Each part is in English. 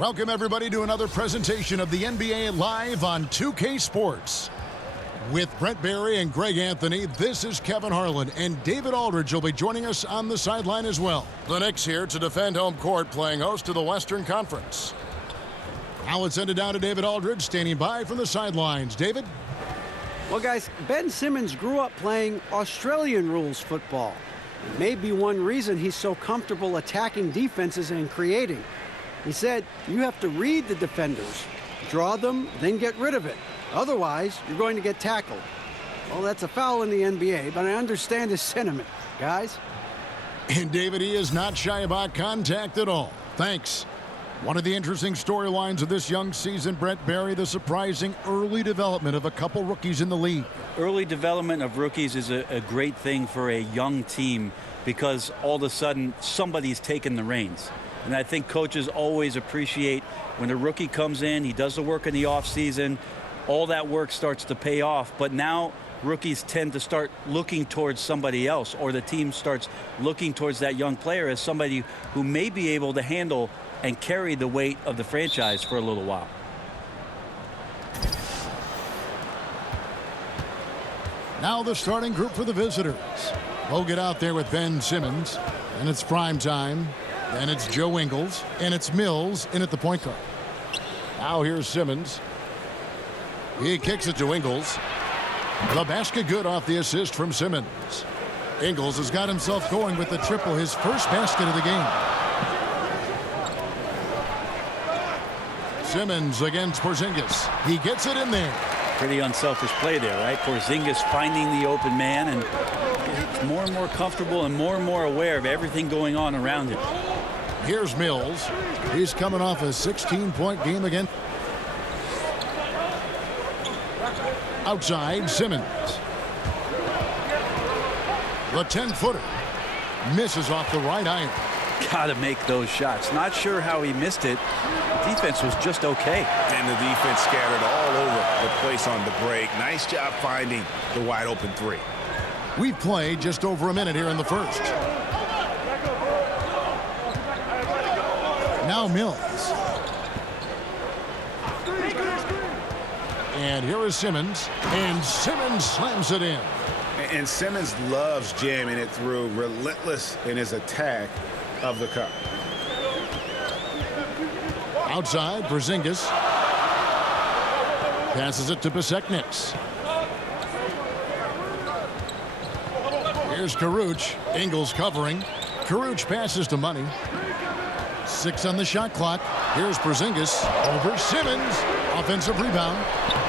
Welcome, everybody, to another presentation of the NBA Live on 2K Sports. With Brent Barry and Greg Anthony, this is Kevin Harlan, and David Aldridge will be joining us on the sideline as well. The Knicks here to defend home court, playing host to the Western Conference. Now let's send it down to David Aldridge, standing by from the sidelines. David? Well, guys, Ben Simmons grew up playing Australian rules football. It may be one reason he's so comfortable attacking defenses and creating. He said, you have to read the defenders, draw them, then get rid of it. Otherwise, you're going to get tackled. Well, that's a foul in the NBA, but I understand his sentiment, guys. And David, he is not shy about contact at all. Thanks. One of the interesting storylines of this young season, Brent Barry, the surprising early development of a couple rookies in the league. Early development of rookies is a great thing for a young team because all of a sudden somebody's taken the reins. And I think coaches always appreciate when a rookie comes in, he does the work in the offseason, all that work starts to pay off. But now rookies tend to start looking towards somebody else, or the team starts looking towards that young player as somebody who may be able to handle and carry the weight of the franchise for a little while. Now the starting group for the visitors. We'll get out there with Ben Simmons, and it's prime time. And it's Joe Ingles, and it's Mills in at the point guard. Now here's Simmons. He kicks it to Ingles. The basket good off the assist from Simmons. Ingles has got himself going with the triple, his first basket of the game. Simmons against Porzingis. He gets it in there. Pretty unselfish play there, right? Porzingis finding the open man, and he's more and more comfortable and more aware of everything going on around him. Here's Mills. He's coming off a 16-point game again. Outside, Simmons. The 10-footer misses off the right iron. Gotta make those shots. Not sure how he missed it. Defense was just okay. And the defense scattered all over the place on the break. Nice job finding the wide open three. We've played just over a minute here in the first. Now Mills. And here is Simmons. And Simmons slams it in. And Simmons loves jamming it through, relentless in his attack of the cup. Outside, Porzingis. Passes it to Besekniks. Here's Karuch. Ingles covering. Karuch passes to Money. 6 on the shot clock. Here's Porzingis over Simmons. Offensive rebound.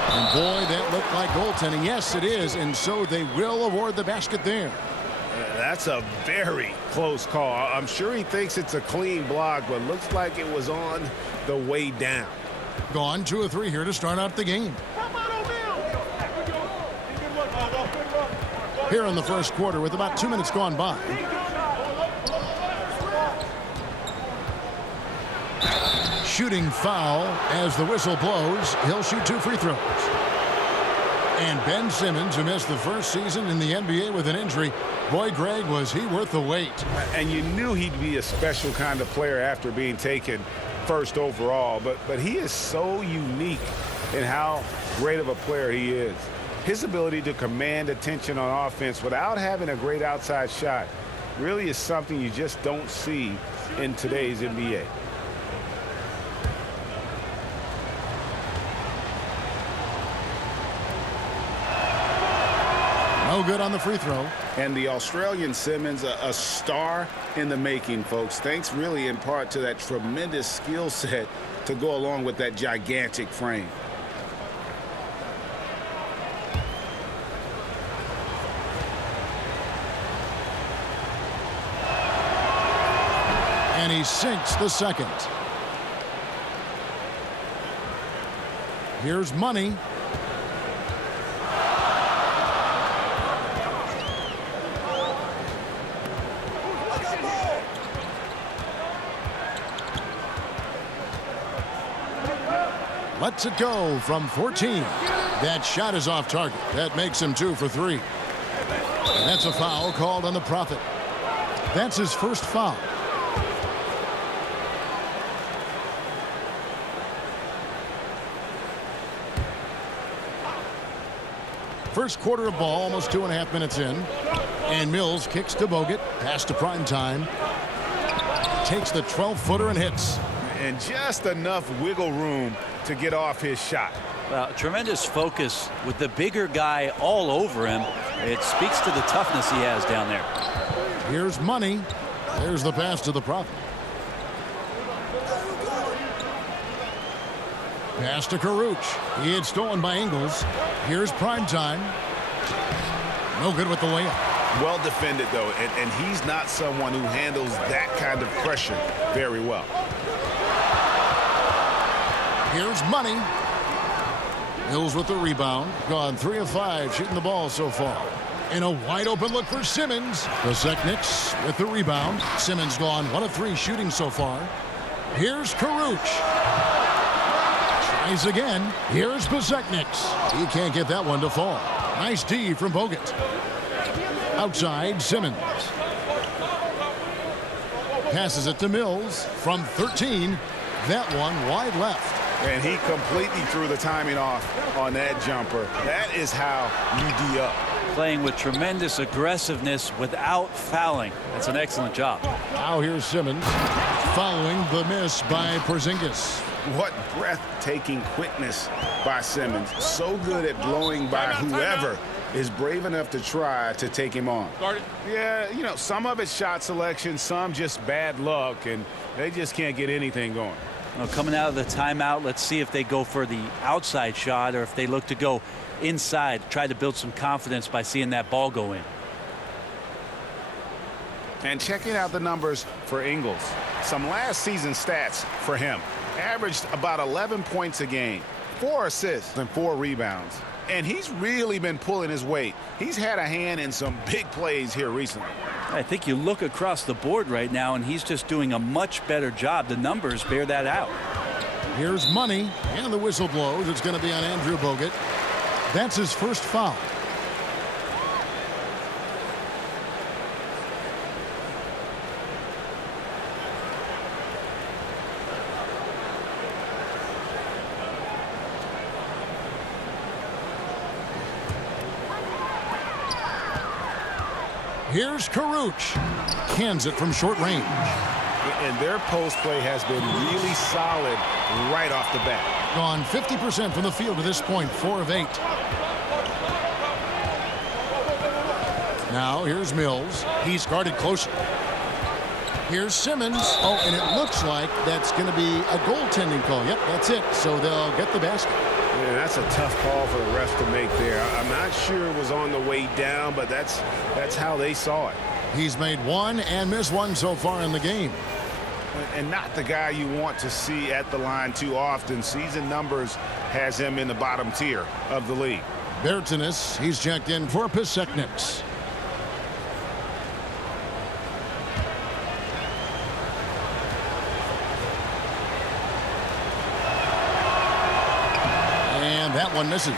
And boy, that looked like goaltending. Yes, it is. And so they will award the basket there. That's a very close call. I'm sure he thinks it's a clean block, but looks like it was on the way down. Gone 2 of 3 here to start out the game. Here in the first quarter with about 2 minutes gone by. Shooting foul as the whistle blows. He'll shoot 2 free throws. And Ben Simmons, who missed the first season in the NBA with an injury, boy, Greg, was he worth the wait. And you knew he'd be a special kind of player after being taken first overall. But he is so unique in how great of a player he is. His ability to command attention on offense without having a great outside shot really is something you just don't see in today's NBA. No good on the free throw. And the Australian Simmons, a star in the making, folks. Thanks really in part to that tremendous skill set to go along with that gigantic frame. And he sinks the second. Here's Money. Lets it go from 14. That shot is off target. That makes him 2 for 3. And that's a foul called on the Prophet. That's his first foul. First quarter of ball, almost 2.5 minutes in. And Mills kicks to Bogut. Pass to prime time. Takes the 12-footer and hits. And just enough wiggle room to get off his shot. Well, tremendous focus with the bigger guy all over him. It speaks to the toughness he has down there. Here's Money. There's the pass to the Prophet. Pass to Karuch. He had stolen by Ingles. Here's prime time. No good with the layup. Well defended, though, and he's not someone who handles that kind of pressure very well. Here's Money. Mills with the rebound. Gone 3 of 5 shooting the ball so far. And a wide open look for Simmons. Besekniks with the rebound. Simmons gone 1 of 3 shooting so far. Here's Karuch. Tries again. Here's Besekniks. He can't get that one to fall. Nice D from Bogut. Outside, Simmons. Passes it to Mills from 13. That one wide left. And he completely threw the timing off on that jumper. That is how you D up. Playing with tremendous aggressiveness without fouling. That's an excellent job. Now here's Simmons following the miss by Porzingis. What breathtaking quickness by Simmons. So good at blowing by whoever is brave enough to try to take him on. Yeah, you know, some of it's shot selection, some just bad luck, and they just can't get anything going. Well, coming out of the timeout, let's see if they go for the outside shot or if they look to go inside, try to build some confidence by seeing that ball go in. And checking out the numbers for Ingles. Some last season stats for him. Averaged about 11 points a game, 4 assists and 4 rebounds. And he's really been pulling his weight. He's had a hand in some big plays here recently. I think you look across the board right now, and he's just doing a much better job. The numbers bear that out. Here's Money, and the whistle blows. It's going to be on Andrew Bogut. That's his first foul. Here's Karuch. Cans it from short range. And their post play has been really solid right off the bat. Gone 50% from the field to this point, 4 of 8. Now here's Mills. He's guarded closer. Here's Simmons. Oh, and it looks like that's going to be a goaltending call. Yep, that's it. So they'll get the basket. Yeah, that's a tough call for the refs to make there. I'm not sure it was on the way down, but that's how they saw it. He's made 1 and missed 1 so far in the game. And not the guy you want to see at the line too often. Season numbers has him in the bottom tier of the league. Bertanis, he's checked in for Besekniks. And that one misses.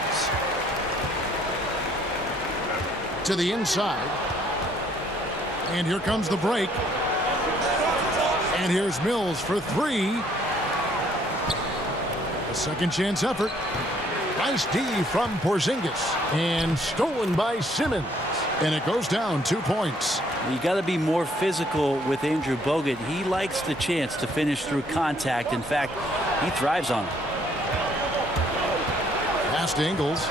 To the inside. And here comes the break. And here's Mills for 3. A second chance effort. Nice D from Porzingis. And stolen by Simmons. And it goes down 2 points. You got to be more physical with Andrew Bogut. He likes the chance to finish through contact. In fact, he thrives on it. Pass to Ingles.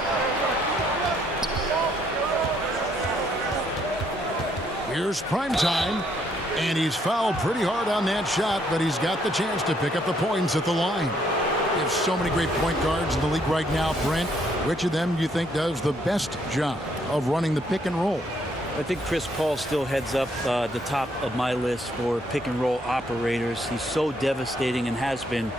Here's prime time. And he's fouled pretty hard on that shot, but he's got the chance to pick up the points at the line. There's so many great point guards in the league right now, Brent. Which of them do you think does the best job of running the pick and roll? I think Chris Paul still heads up the top of my list for pick and roll operators. He's so devastating and has been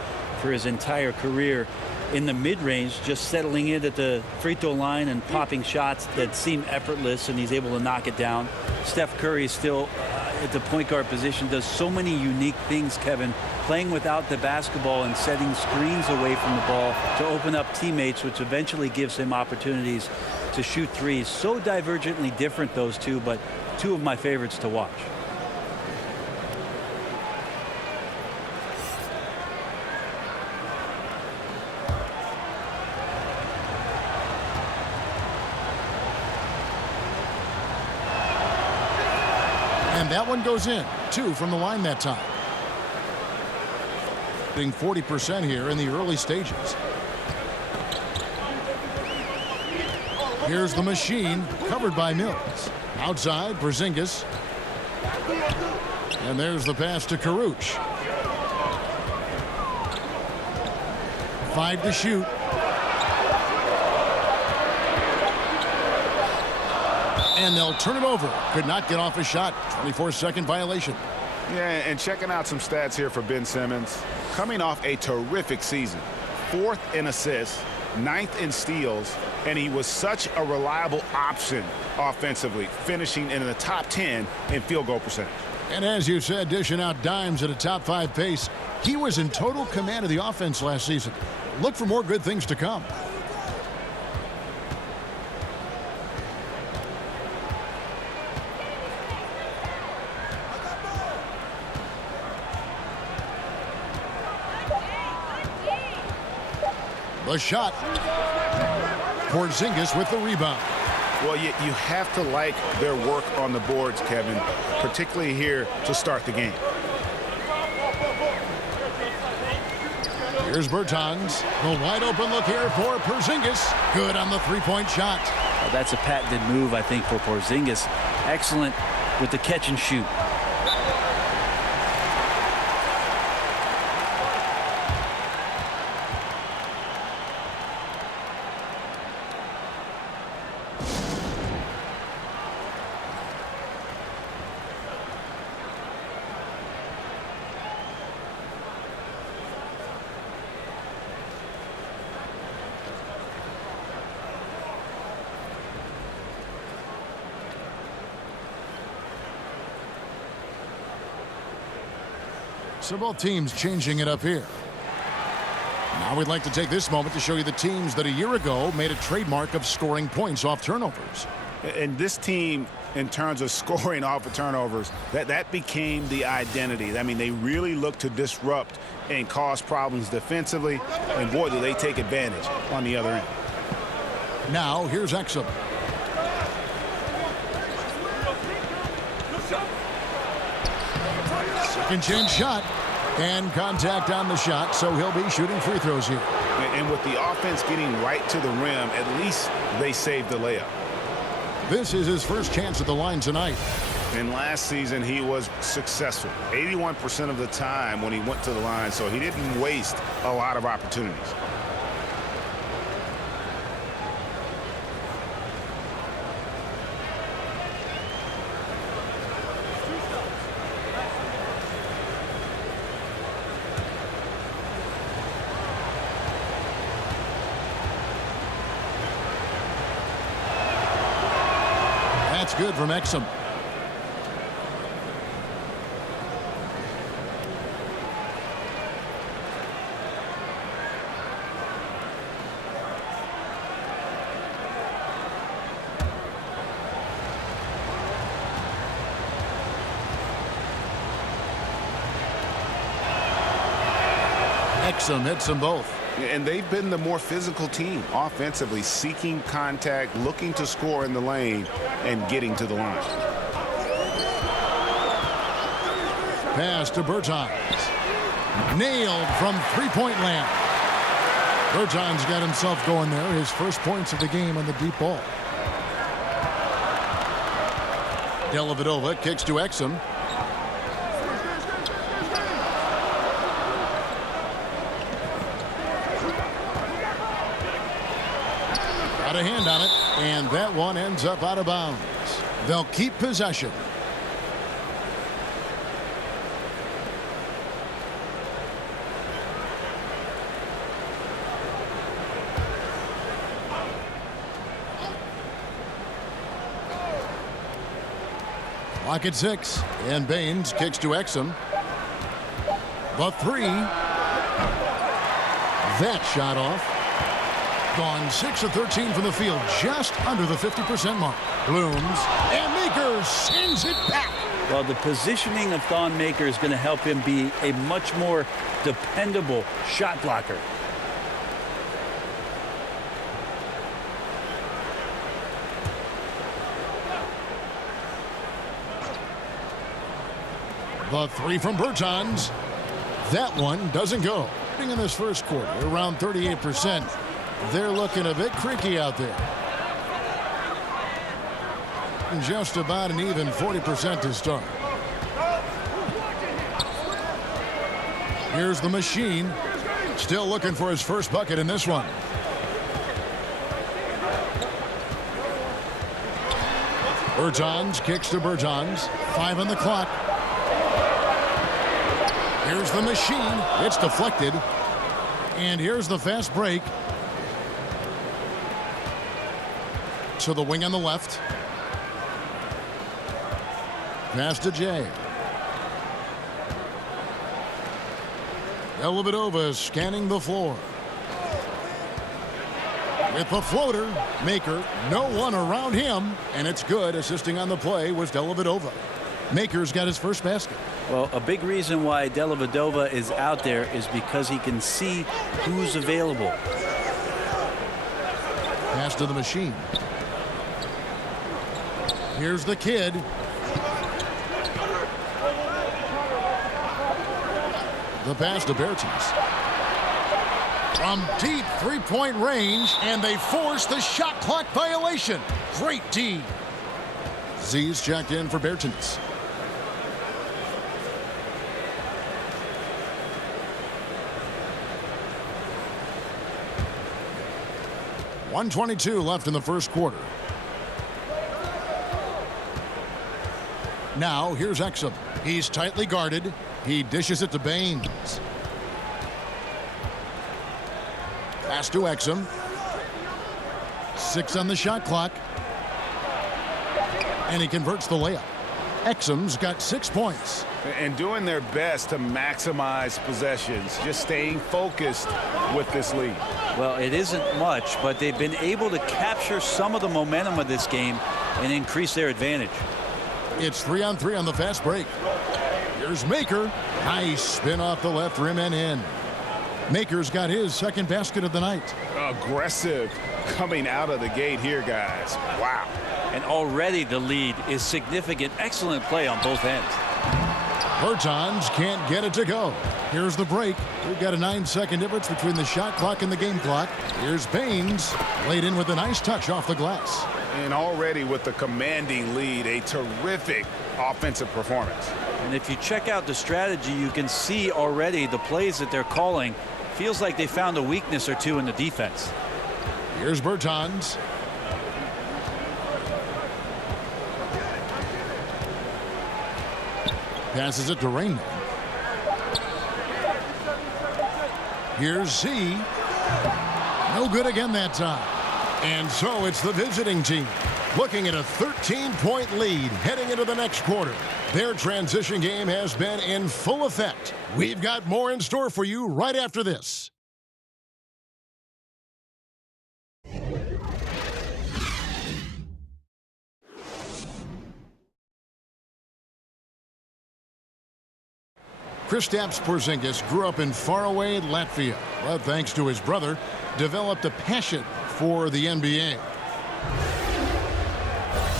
for his entire career in the mid-range, just settling in at the free throw line and popping shots that seem effortless, and he's able to knock it down. Steph Curry is still at the point guard position, does so many unique things, Kevin, playing without the basketball and setting screens away from the ball to open up teammates, which eventually gives him opportunities to shoot threes. So divergently different, those two, but two of my favorites to watch. that one goes in. 2 from the line that time. Being 40% here in the early stages. Here's the machine, covered by Mills. Outside, Porzingis. And there's the pass to Karuch. 5 to shoot. And they'll turn it over. Could not get off a shot. 24-second violation. Yeah, and checking out some stats here for Ben Simmons. Coming off a terrific season. 4th in assists, 9th in steals, and he was such a reliable option offensively, finishing in the top 10 in field goal percentage. And as you said, dishing out dimes at a top 5 pace. He was in total command of the offense last season. Look for more good things to come. The shot. Porzingis with the rebound. Well, you have to like their work on the boards, Kevin, particularly here to start the game. Here's Bertans. The wide open look here for Porzingis. Good on the three-point shot. Well, that's a patented move, I think, for Porzingis. Excellent with the catch and shoot. So both teams changing it up here. Now we'd like to take this moment to show you the teams that a year ago made a trademark of scoring points off turnovers. And this team, in terms of scoring off of turnovers, that became the identity. I mean, they really look to disrupt and cause problems defensively, and boy, do they take advantage on the other end. Now here's Exum. Second chance shot, and contact on the shot, so he'll be shooting free throws here. And with the offense getting right to the rim, at least they saved the layup. This is his first chance at the line tonight. And last season he was successful 81% of the time when he went to the line, so he didn't waste a lot of opportunities. That's good from Exum. Exum hits them both. And they've been the more physical team offensively, seeking contact, looking to score in the lane, and getting to the line. Pass to Bertans. Nailed from three-point land. Bertans got himself going there. His first points of the game on the deep ball. Dellavedova kicks to Exum. Got a hand on it, and that one ends up out of bounds. They'll keep possession. Clock at 6, and Baines kicks to Exum. The three. That shot off. Gone 6 of 13 from the field, just under the 50% mark. Blooms, and Maker sends it back. Well, the positioning of Thon Maker is going to help him be a much more dependable shot blocker. The three from Bertans. That one doesn't go. In this first quarter, around 38%. They're looking a bit creaky out there. Just about an even 40% to start. Here's the machine. Still looking for his first bucket in this one. Bertans kicks to Bertans. 5 on the clock. Here's the machine. It's deflected. And here's the fast break. To the wing on the left. Pass to Jay. Dellavedova scanning the floor. With the floater, Maker, no one around him, and it's good. Assisting on the play was Dellavedova. Maker's got his first basket. Well, a big reason why Dellavedova is out there is because he can see who's available. Pass to the machine. Here's the kid. The pass to Bertans. From deep three-point range, and they force the shot clock violation. Great D. Z's checked in for Bertans. .122 left in the first quarter. Now here's Exum. He's tightly guarded. He dishes it to Baines. Pass to Exum. 6 on the shot clock. And he converts the layup. Exum's got 6 points. And doing their best to maximize possessions, just staying focused with this lead. Well, it isn't much, but they've been able to capture some of the momentum of this game and increase their advantage. It's 3-on-3 on the fast break. Here's Maker. Nice spin off the left rim and in. Maker's got his second basket of the night. Aggressive coming out of the gate here, guys. Wow. And already the lead is significant. Excellent play on both ends. Bertans can't get it to go. Here's the break. We've got a 9-second difference between the shot clock and the game clock. Here's Baines. Laid in with a nice touch off the glass. And already with the commanding lead, a terrific offensive performance. And if you check out the strategy, you can see already the plays that they're calling. Feels like they found a weakness or two in the defense. Here's Bertans. Passes it to Rainman. Here's Z. No good again that time. And so it's the visiting team looking at a 13-point lead heading into the next quarter. Their transition game has been in full effect. We've got more in store for you right after this. Kristaps Porzingis grew up in faraway Latvia, but thanks to his brother, developed a passion for the NBA.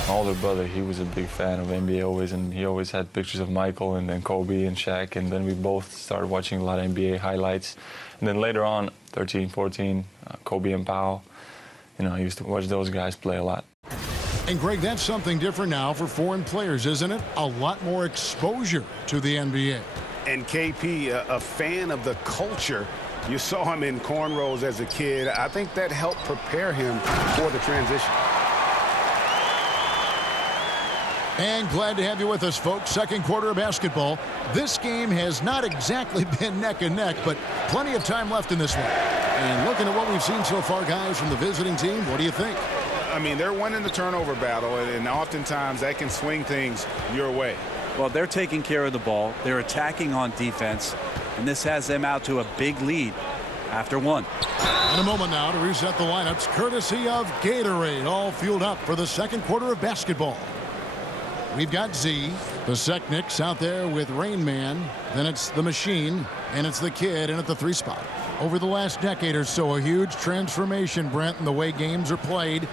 My older brother, he was a big fan of NBA always, and he always had pictures of Michael and then Kobe and Shaq, and then we both started watching a lot of NBA highlights. And then later on, 13, 14, Kobe and Powell, you know, I used to watch those guys play a lot. And Greg, that's something different now for foreign players, isn't it? A lot more exposure to the NBA. And KP, a fan of the culture. You saw him in cornrows as a kid. I think that helped prepare him for the transition. And glad to have you with us, folks. Second quarter of basketball. This game has not exactly been neck and neck, but plenty of time left in this one. And looking at what we've seen so far, guys, from the visiting team, what do you think? I mean, they're winning the turnover battle, and oftentimes that can swing things your way. Well, they're taking care of the ball. They're attacking on defense, and this has them out to a big lead after one. In a moment now to reset the lineups, courtesy of Gatorade, all fueled up for the second quarter of basketball. We've got Z, the Secniks out there with Rain Man. Then it's the Machine, and it's the Kid in at the 3 spot. Over the last decade or so, a huge transformation, Brent, in the way games are played.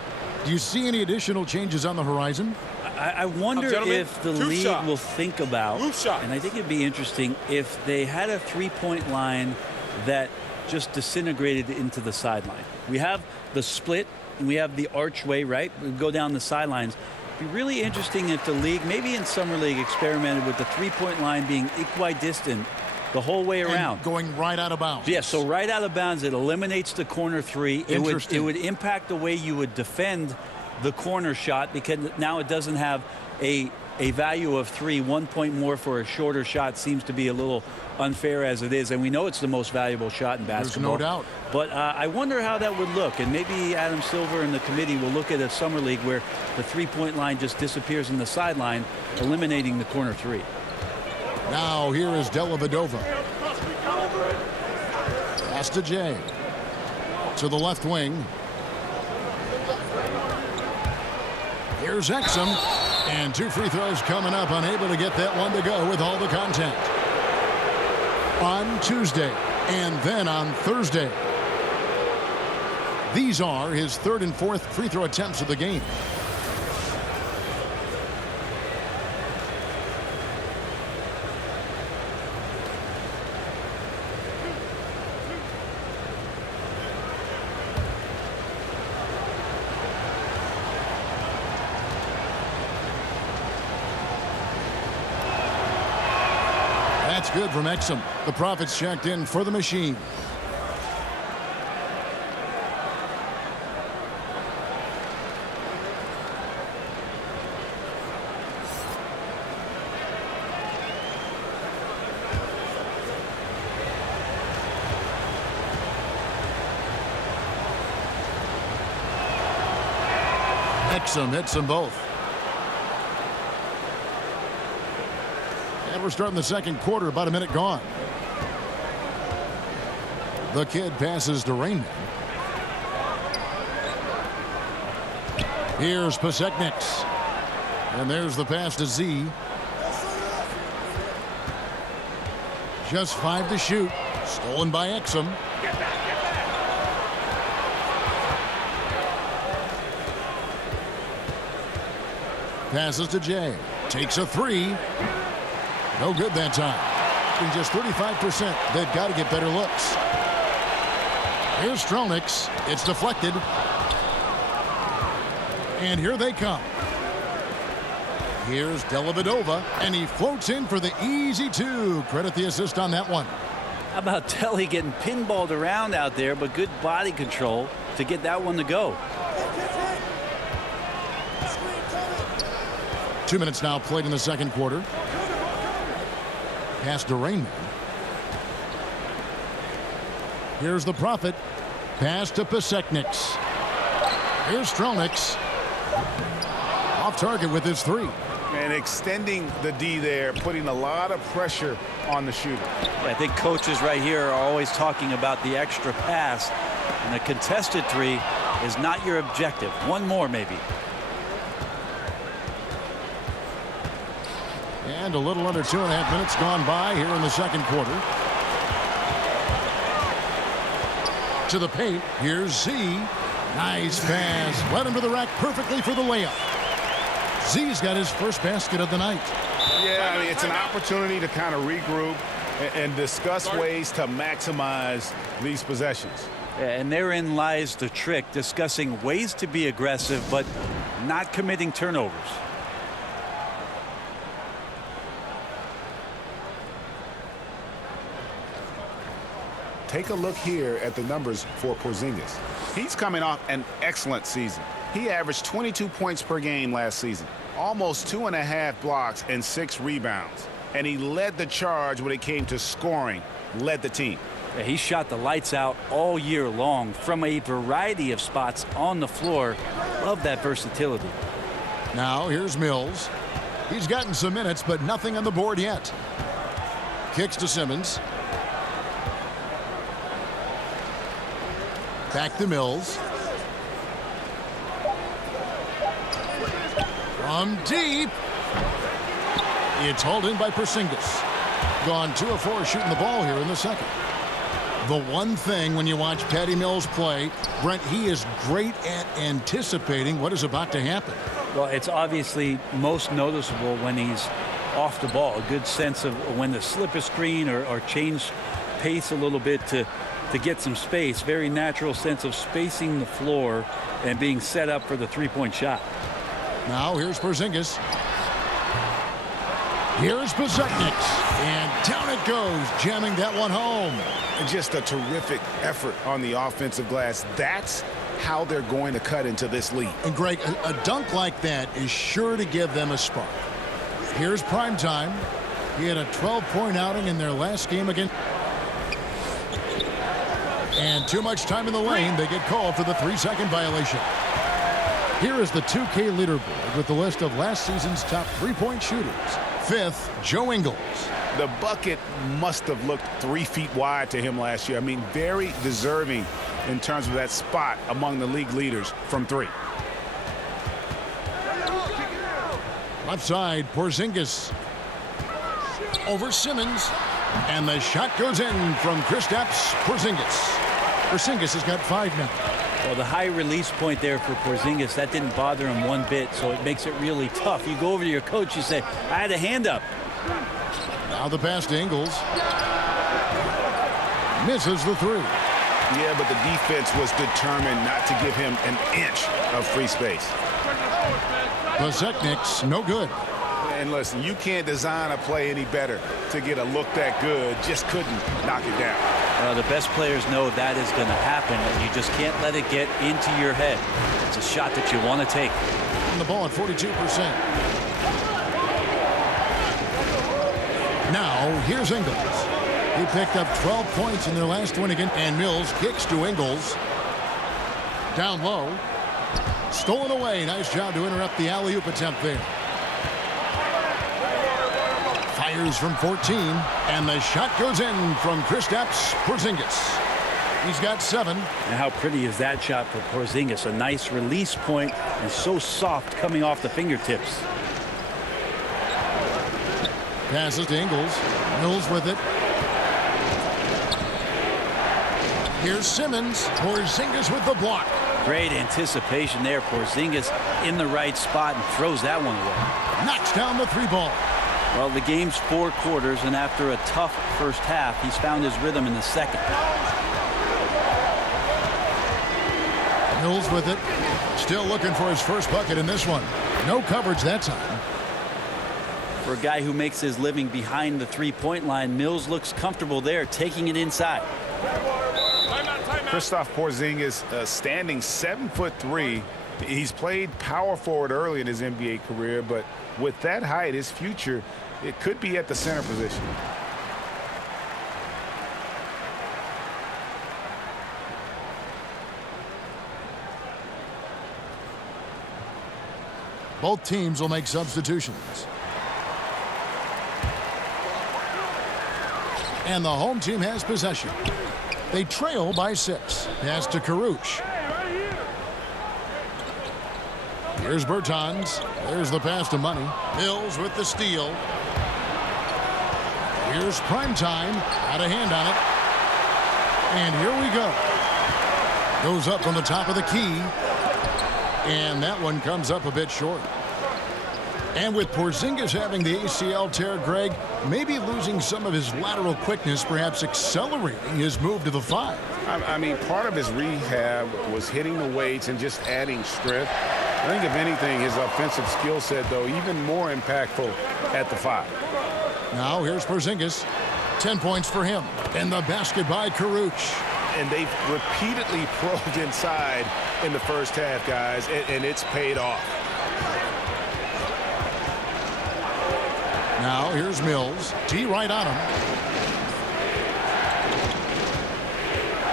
Do you see any additional changes on the horizon? I wonder if the league will think about, and I think it'd be interesting if they had a three-point line that just disintegrated into the sideline. We have the split and we have the archway, right? We go down the sidelines. It'd be really interesting if the league, maybe in Summer League, experimented with the three-point line being equidistant the whole way around. And going right out of bounds. Yeah, so right out of bounds, it eliminates the corner three. It would impact the way you would defend the corner shot, because now it doesn't have a value of 3. 1 point more for a shorter shot seems to be a little unfair as it is, and we know it's the most valuable shot in basketball. There's no doubt. But I wonder how that would look, and maybe Adam Silver and the committee will look at a summer league where the three-point line just disappears in the sideline, eliminating the corner three. Now here is Dellavedova. Pass to Jay. To the left wing. Here's Exum. And 2 free throws coming up. Unable to get that one to go with all the contact. On Tuesday and then on Thursday. These are his 3rd and 4th free throw attempts of the game. That's good from Exum. The Profits checked in for the machine. Exum hits them both. And we're starting the second quarter, about a minute gone. The kid passes to Rainman. Here's Pasekniks. And there's the pass to Z. Just 5 to shoot. Stolen by Exum. Passes to Jay. Takes a 3. No good that time. In just 35%, they've got to get better looks. Here's Strelniks. It's deflected. And here they come. Here's Dellavedova, and he floats in for the easy 2. Credit the assist on that one. How about Telly getting pinballed around out there, but good body control to get that one to go. 2 minutes now played in the second quarter. Pass to Rainman. Here's the Prophet. Pass to Pasekniks. Here's Strelniks. Off target with his 3. And extending the D there, putting a lot of pressure on the shooter. I think coaches right here are always talking about the extra pass, and a contested 3 is not your objective. One more maybe. And a little under 2.5 minutes gone by here in the second quarter. To the paint. Here's Z. Nice pass. Led him to the rack perfectly for the layup. Z's got his first basket of the night. Yeah, I mean, it's an opportunity to kind of regroup and discuss ways to maximize these possessions. And therein lies the trick, discussing ways to be aggressive, but not committing turnovers. Take a look here at the numbers for Porzingis. He's coming off an excellent season. He averaged 22 points per game last season, almost 2.5 blocks and 6 rebounds. And he led the charge when it came to scoring, led the team. Yeah, he shot the lights out all year long from a variety of spots on the floor. Love that versatility. Now here's Mills. He's gotten some minutes, but nothing on the board yet. Kicks to Simmons. Back to Mills. From deep. It's hauled in by Porzingis. Gone 2 of 4 shooting the ball here in the second. The one thing when you watch Patty Mills play, Brent, he is great at anticipating what is about to happen. Well, it's obviously most noticeable when he's off the ball. A good sense of when to slip a screen or change pace a little bit to get some space. Very natural sense of spacing the floor and being set up for the three-point shot. Now here's Porzingis. Here's Porzingis. And down it goes, jamming that one home. And just a terrific effort on the offensive glass. That's how they're going to cut into this lead. And Greg, a dunk like that is sure to give them a spark. Here's prime time. He had a 12-point outing in their last game against. And too much time in the lane. They get called for the 3-second violation. Here is the 2K leaderboard with the list of last season's top three-point shooters. 5th, Joe Ingles. The bucket must have looked 3 feet wide to him last year. I mean, very deserving in terms of that spot among the league leaders from 3. Left side, Porzingis. Over Simmons. And the shot goes in from Kristaps Porzingis. Porzingis has got 5 now. Well, the high release point there for Porzingis, that didn't bother him one bit, so it makes it really tough. You go over to your coach, you say, I had a hand up. Now the pass to Ingles. Misses the 3. Yeah, but the defense was determined not to give him an inch of free space. Porzingis, no good. And listen, you can't design a play any better to get a look that good. Just couldn't knock it down. The best players know that is going to happen, and you just can't let it get into your head. It's a shot that you want to take. And the ball at 42%. Now, here's Ingles. He picked up 12 points in their last win again, and Mills kicks to Ingles. Down low. Stolen away. Nice job to interrupt the alley-oop attempt there. Fires from 14, and the shot goes in from Kristaps Porzingis. He's got 7. And how pretty is that shot for Porzingis? A nice release point and so soft coming off the fingertips. Passes to Ingles. Mills with it. Here's Simmons. Porzingis with the block. Great anticipation there. Porzingis in the right spot and throws that one away. Knocks down the 3 ball. Well, the game's 4 quarters, and after a tough first half, he's found his rhythm in the second. Mills with it. Still looking for his first bucket in this one. No coverage that time. For a guy who makes his living behind the three-point line, Mills looks comfortable there, taking it inside. Kristaps Porzingis, standing 7'3". He's played power forward early in his NBA career, but with that height, his future, it could be at the center position. Both teams will make substitutions. And the home team has possession. They trail by 6. Pass to Karuch. Here's Bertans. There's the pass to Money. Mills with the steal. Here's Primetime. Got a hand on it. And here we go. Goes up from the top of the key. And that one comes up a bit short. And with Porzingis having the ACL tear, Greg, maybe losing some of his lateral quickness, perhaps accelerating his move to the 5. I mean, part of his rehab was hitting the weights and just adding strength. I think, if anything, his offensive skill set, though, even more impactful at the 5. Now here's Porzingis. 10 points for him. And the basket by Karuch. And they've repeatedly probed inside in the first half, guys, and it's paid off. Now here's Mills. T right on him.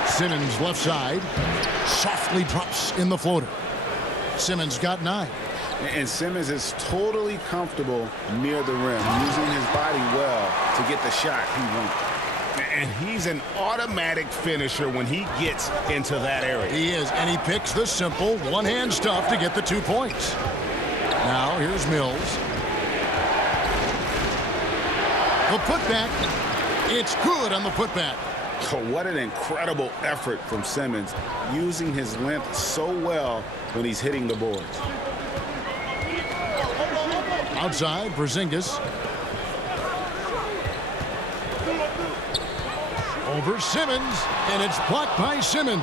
Simmons left side. Softly drops in the floater. Simmons got 9. And Simmons is totally comfortable near the rim, using his body well to get the shot he wants. And he's an automatic finisher when he gets into that area. He is, and he picks the simple one-hand stuff to get the 2 points. Now here's Mills. The putback. It's good on the putback. Oh, what an incredible effort from Simmons, using his length so well when he's hitting the boards. Outside, Porzingis. Over Simmons, and it's blocked by Simmons.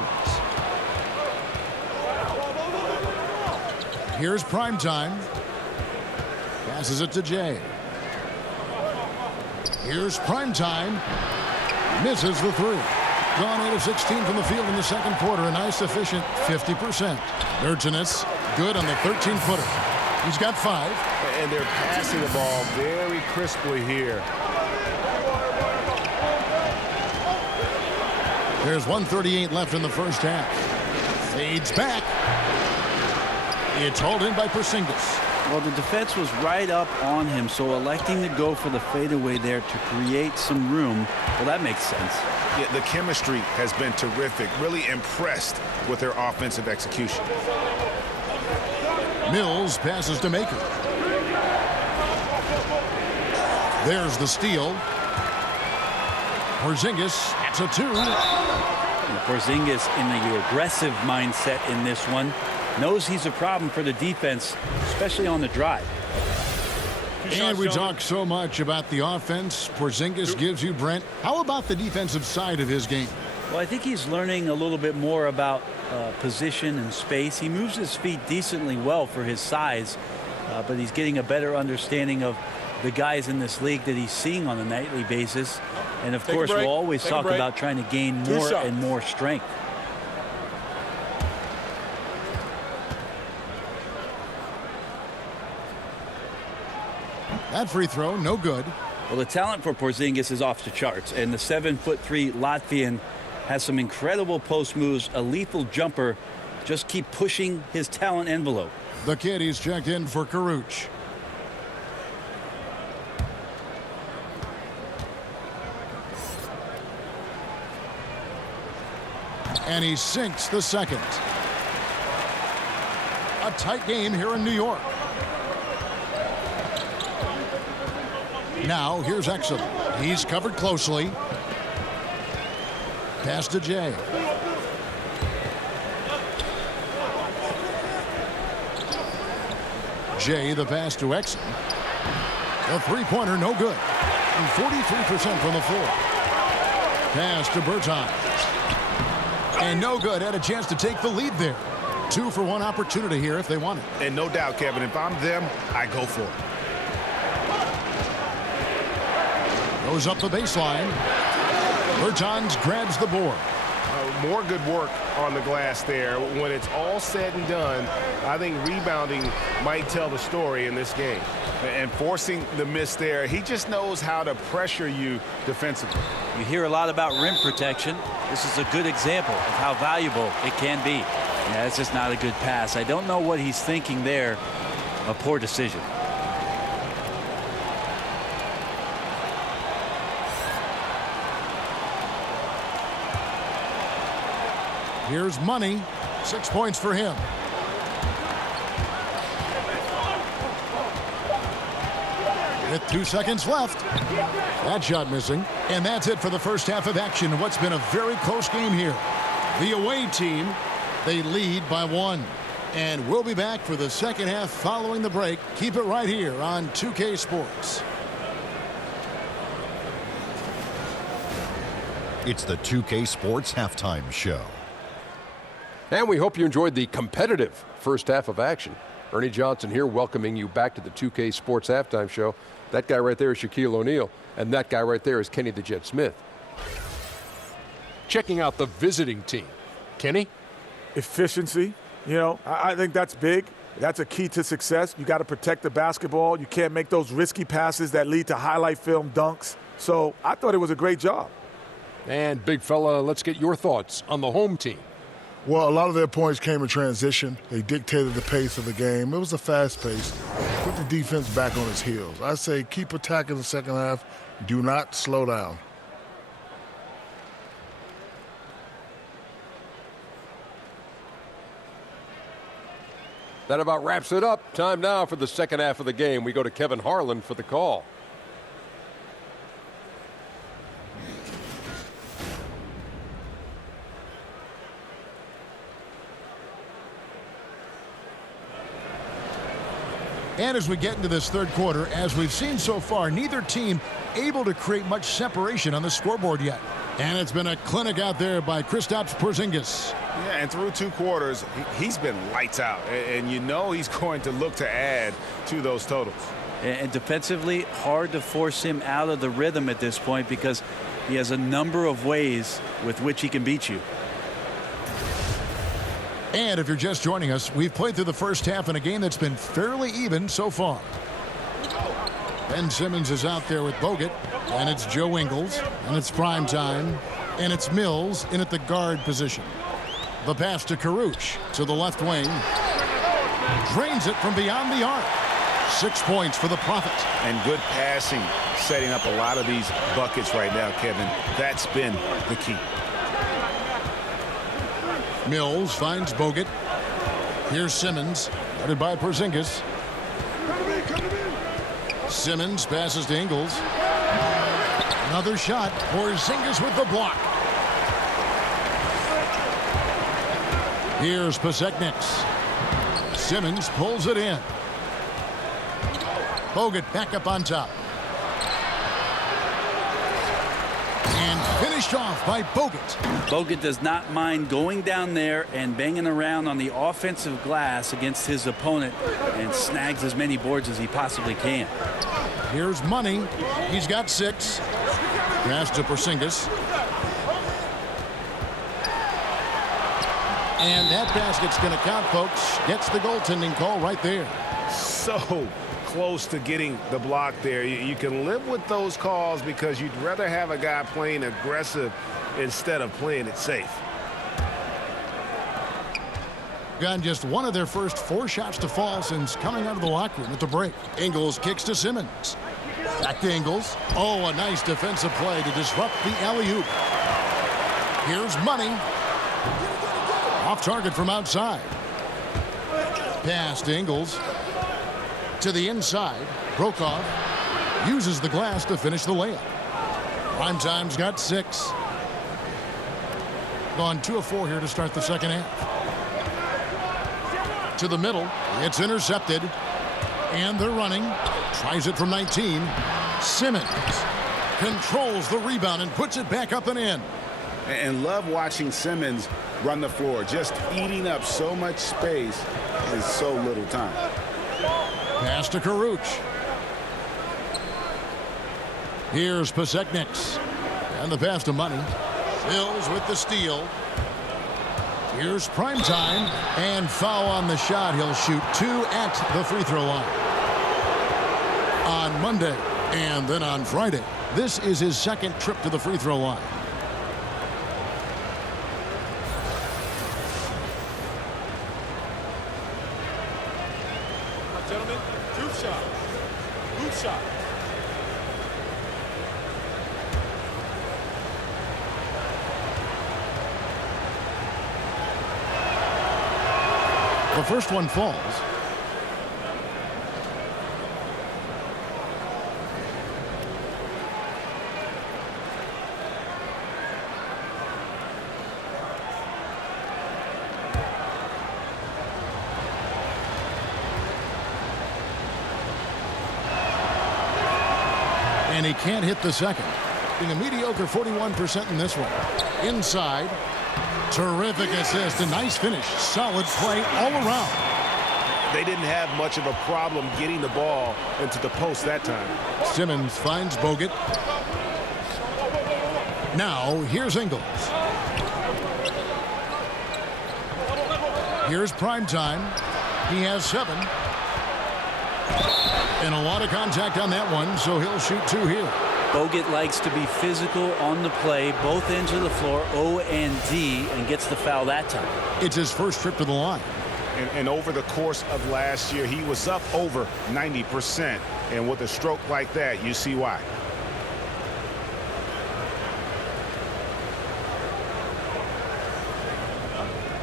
Here's Primetime. Passes it to Jay. Here's Primetime. Misses the three. Gone 8 of 16 from the field in the second quarter. A nice, efficient 50%. Urginus, good on the 13-footer. He's got 5. And they're passing the ball very crisply here. There's 1:38 left in the first half. Fades back. It's hauled in by Porzingis. Well, the defense was right up on him, so electing to go for the fadeaway there to create some room, well, that makes sense. Yeah, the chemistry has been terrific. Really impressed with their offensive execution. Mills passes to Maker. There's the steal. Porzingis, that's a 2. Porzingis in the aggressive mindset in this one. Knows he's a problem for the defense, especially on the drive. And we talk so much about the offense Porzingis gives you, Brent. How about the defensive side of his game? Well, I think he's learning a little bit more about position and space. He moves his feet decently well for his size, but he's getting a better understanding of the guys in this league that he's seeing on a nightly basis. And, of course, we'll always talk about trying to gain more and more strength. That free throw, no good. Well, the talent for Porzingis is off the charts, and the 7'3" Latvian has some incredible post moves, a lethal jumper. Just keep pushing his talent envelope. The kid, he's checked in for Karuch. And he sinks the second. A tight game here in New York. Now, here's Exum. He's covered closely. Pass to Jay. Jay, the pass to Exum. The three-pointer, no good. And 43% from the floor. Pass to Bertans. And no good. Had a chance to take the lead there. 2-for-1 opportunity here if they want it. And no doubt, Kevin, if I'm them, I go for it. Goes up the baseline. Bertans grabs the board. More good work on the glass there. When it's all said and done, I think rebounding might tell the story in this game. And forcing the miss there, he just knows how to pressure you defensively. You hear a lot about rim protection. This is a good example of how valuable it can be. Yeah, it's just not a good pass. I don't know what he's thinking there. A poor decision. Here's Money. 6 points for him. With 2 seconds left. That shot missing. And that's it for the first half of action in what's been a very close game here. The away team, they lead by 1. And we'll be back for the second half following the break. Keep it right here on 2K Sports. It's the 2K Sports Halftime Show. And we hope you enjoyed the competitive first half of action. Ernie Johnson here welcoming you back to the 2K Sports Halftime Show. That guy right there is Shaquille O'Neal, and that guy right there is Kenny the Jet Smith. Checking out the visiting team. Kenny? Efficiency. You know, I think that's big. That's a key to success. You got to protect the basketball. You can't make those risky passes that lead to highlight film dunks. So I thought it was a great job. And big fella, let's get your thoughts on the home team. Well, a lot of their points came in transition. They dictated the pace of the game. It was a fast pace. Put the defense back on its heels. I say keep attacking the second half. Do not slow down. That about wraps it up. Time now for the second half of the game. We go to Kevin Harlan for the call. And as we get into this third quarter, as we've seen so far, neither team able to create much separation on the scoreboard yet. And it's been a clinic out there by Kristaps Porzingis. Yeah, and through 2 quarters, he's been lights out. And you know he's going to look to add to those totals. And defensively, hard to force him out of the rhythm at this point because he has a number of ways with which he can beat you. And if you're just joining us, we've played through the first half in a game that's been fairly even so far. Ben Simmons is out there with Bogut, and it's Joe Ingles, and it's prime time, and it's Mills in at the guard position. The pass to Karuch to the left wing. Drains it from beyond the arc. 6 points for the Prophet. And good passing, setting up a lot of these buckets right now, Kevin. That's been the key. Mills finds Bogut. Here's Simmons, guarded by Porzingis. Simmons passes to Ingles. Another shot. Porzingis with the block. Here's Porzingis. Simmons pulls it in. Bogut back up on top. And finished off by Bogut. Bogut does not mind going down there and banging around on the offensive glass against his opponent and snags as many boards as he possibly can. Here's Money. He's got 6. Pass to Porzingis. And that basket's going to count, folks. Gets the goaltending call right there. So close to getting the block there. You can live with those calls because you'd rather have a guy playing aggressive instead of playing it safe. Gotten just one of their first 4 shots to fall since coming out of the locker room at the break. Ingles kicks to Simmons. Back to Ingles. Oh, a nice defensive play to disrupt the alley-oop. Here's Money. Off target from outside. Pass to Ingles. To the inside. Brokoff uses the glass to finish the layup. Primetime's got 6. Gone 2 of 4 here to start the second half. To the middle. It's intercepted. And they're running. Tries it from 19. Simmons controls the rebound and puts it back up and in. And love watching Simmons run the floor. Just eating up so much space in so little time. Pass to Karuch. Here's Porzingis. And the pass to Money. Mills with the steal. Here's Primetime. And foul on the shot. He'll shoot 2 at the free throw line. On Monday and then on Friday. This is his second trip to the free throw line. Gentlemen, 2 shots. 2 shots. The first one falls. And he can't hit the second. Being a mediocre 41% in this one. Inside. Terrific assist. A nice finish. Solid play all around. They didn't have much of a problem getting the ball into the post that time. Simmons finds Bogut. Now, here's Ingles. Here's Primetime. He has 7. And a lot of contact on that one, so he'll shoot 2 here. Bogut likes to be physical on the play, both ends of the floor, O and D, and gets the foul that time. It's his first trip to the line. And over the course of last year, he was up over 90%. And with a stroke like that, you see why.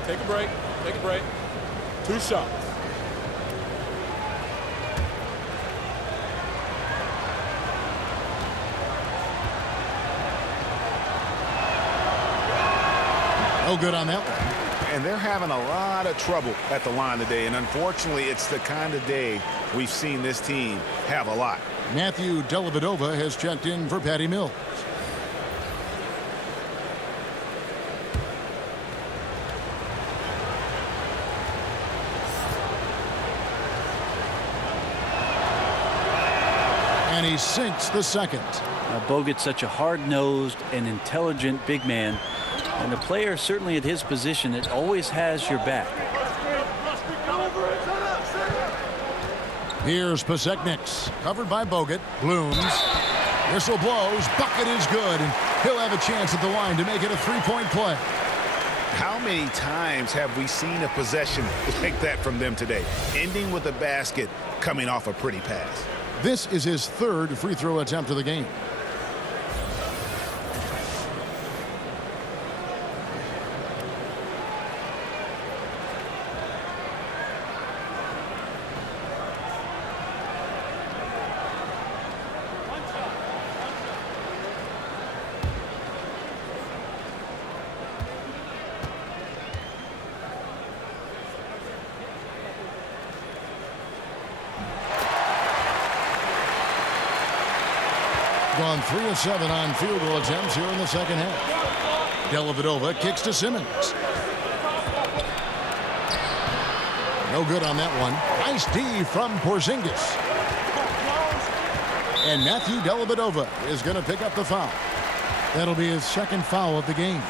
Take a break. Take a break. 2 shots. No good on that one. And they're having a lot of trouble at the line today. And unfortunately, it's the kind of day we've seen this team have a lot. Matthew Dellavedova has checked in for Patty Mills. And he sinks the second. Bogut's such a hard-nosed and intelligent big man. And the player, certainly at his position, it always has your back. Here's Pasekniks, covered by Bogut. Blooms. Whistle blows. Bucket is good. And he'll have a chance at the line to make it a three-point play. How many times have we seen a possession like that from them today? Ending with a basket, coming off a pretty pass. This is his third free throw attempt of the game. Gone 3 of 7 on field goal attempts here in the second half. Dellavedova kicks to Simmons. No good on that one. Nice D from Porzingis. And Matthew Dellavedova is going to pick up the foul. That'll be his second foul of the game.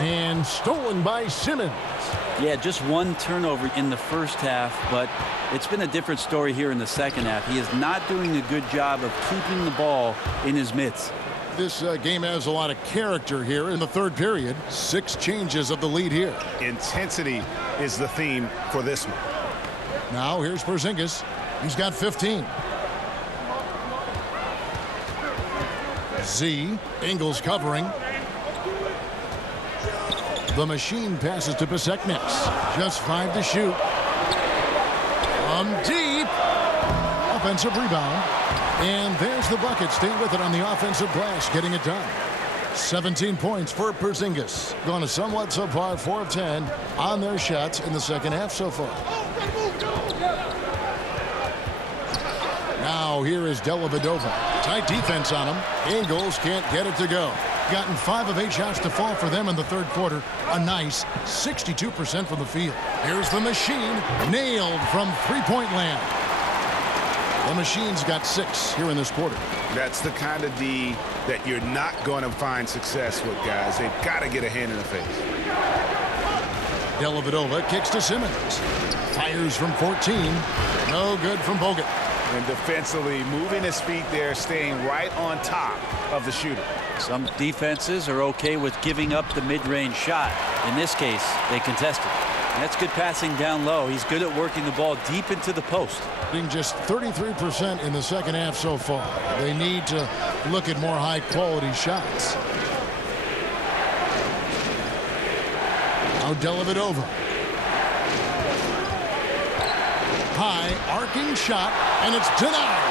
And stolen by Simmons. Yeah, just one turnover in the first half, but it's been a different story here in the second half. He is not doing a good job of keeping the ball in his mitts. This game has a lot of character here in the third period. 6 changes of the lead here. Intensity is the theme for this one. Now here's Porzingis. He's got 15. Z. Ingles covering. The machine passes to Pasekniks. Just 5 to shoot. From deep. Offensive rebound. And there's the bucket. Staying with it on the offensive glass. Getting it done. 17 points for Porzingis. Gone a somewhat subpar 4 of 10 on their shots in the second half so far. Now here is Dellavedova. Tight defense on him. Ingles can't get it to go. Gotten 5 of 8 shots to fall for them in the third quarter. A nice 62% from the field. Here's the machine. Nailed from three-point land. The machine's got 6 here in this quarter. That's the kind of D that you're not going to find success with, guys. They've got to get a hand in the face. Dellavedova kicks to Simmons. Fires from 14. No good from Bogut. And defensively, moving his feet there, staying right on top of the shooter. Some defenses are okay with giving up the mid-range shot. In this case, they contested. And that's good passing down low. He's good at working the ball deep into the post. Being just 33% in the second half so far. They need to look at more high-quality shots. Now Dellavedova. High arcing shot, and it's denied.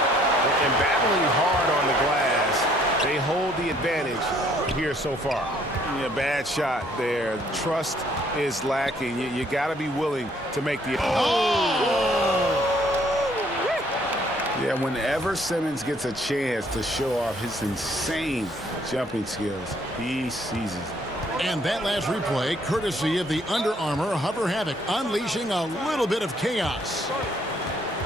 And battling hard on the glass, they hold the advantage here so far. Yeah, bad shot there. Trust is lacking. You got to be willing to make the. Yeah, whenever Simmons gets a chance to show off his insane jumping skills, he seizes. And that last replay, courtesy of the Under Armour Hover Havoc, unleashing a little bit of chaos.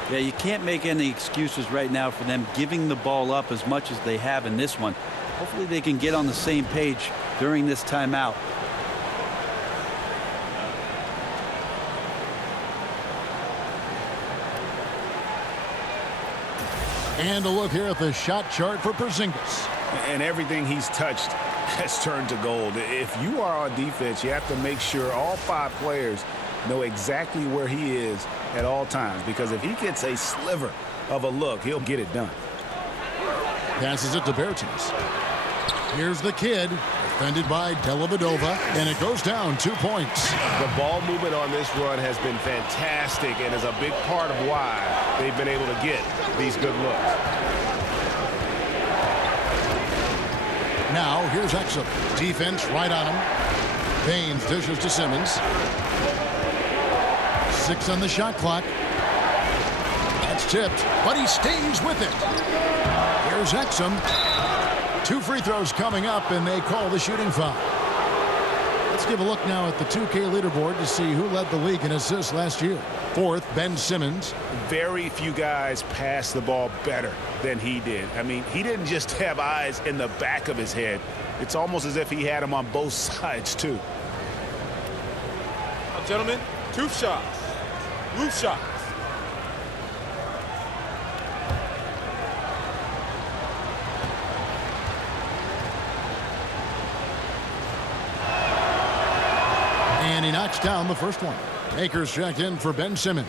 Yeah, you can't make any excuses right now for them giving the ball up as much as they have in this one. Hopefully they can get on the same page during this timeout. And a look here at the shot chart for Porzingis. And everything he's touched has turned to gold. If you are on defense, you have to make sure all 5 players know exactly where he is at all times, because if he gets a sliver of a look, he'll get it done. Passes it to Bertens. Here's the kid. Defended by Dellavedova, and it goes down 2 points. The ball movement on this run has been fantastic and is a big part of why they've been able to get these good looks. Now, here's Exum. Defense right on him. Baines dishes to Simmons. 6 on the shot clock. That's tipped, but he stays with it. Here's Exum. 2 free throws coming up, and they call the shooting foul. Let's give a look now at the 2K leaderboard to see who led the league in assists last year. 4th, Ben Simmons. Very few guys pass the ball better than he did. I mean, he didn't just have eyes in the back of his head. It's almost as if he had them on both sides, too. Now, gentlemen, 2 shots. Roof shots. And he knocks down the first one. Akers checked in for Ben Simmons.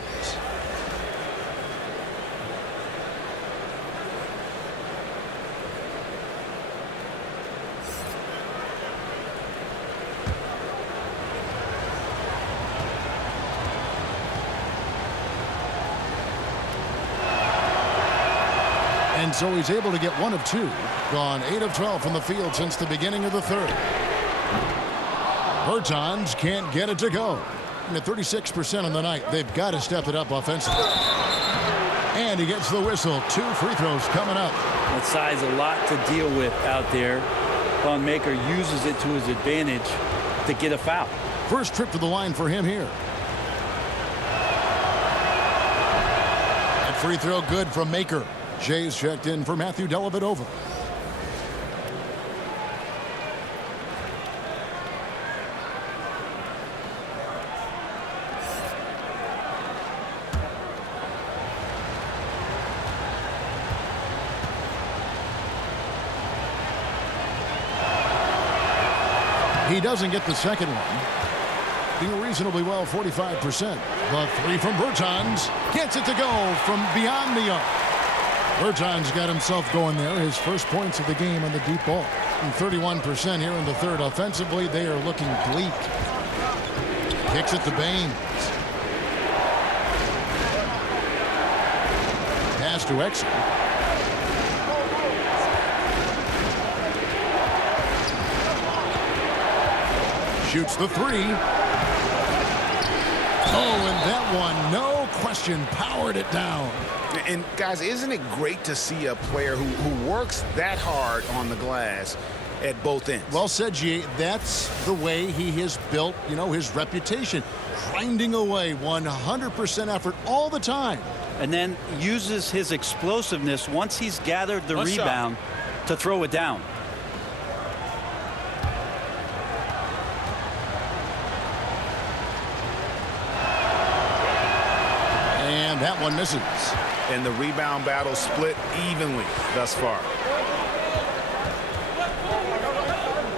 And so he's able to get 1 of 2. Gone 8 of 12 from the field since the beginning of the third. Bertans can't get it to go. At 36% on the night, they've got to step it up offensively. And he gets the whistle. 2 free throws coming up. That size a lot to deal with out there. Thon Maker uses it to his advantage to get a foul. First trip to the line for him here. That free throw good from Maker. Jay's checked in for Matthew Dellavedova. He doesn't get the second one. Doing reasonably well, 45%. The 3 from Bertans gets it to go from beyond the arc. Bertans got himself going there. His first points of the game on the deep ball. And 31% here in the third. Offensively, they are looking bleak. Kicks it to Baines. Pass to Exum. Shoots the 3. Oh, and that one, no question, powered it down. And, guys, isn't it great to see a player who works that hard on the glass at both ends? Well said, G. That's the way he has built, his reputation. Grinding away, 100% effort all the time. And then uses his explosiveness once he's gathered the rebound to throw it down. And that one misses. And the rebound battle split evenly thus far.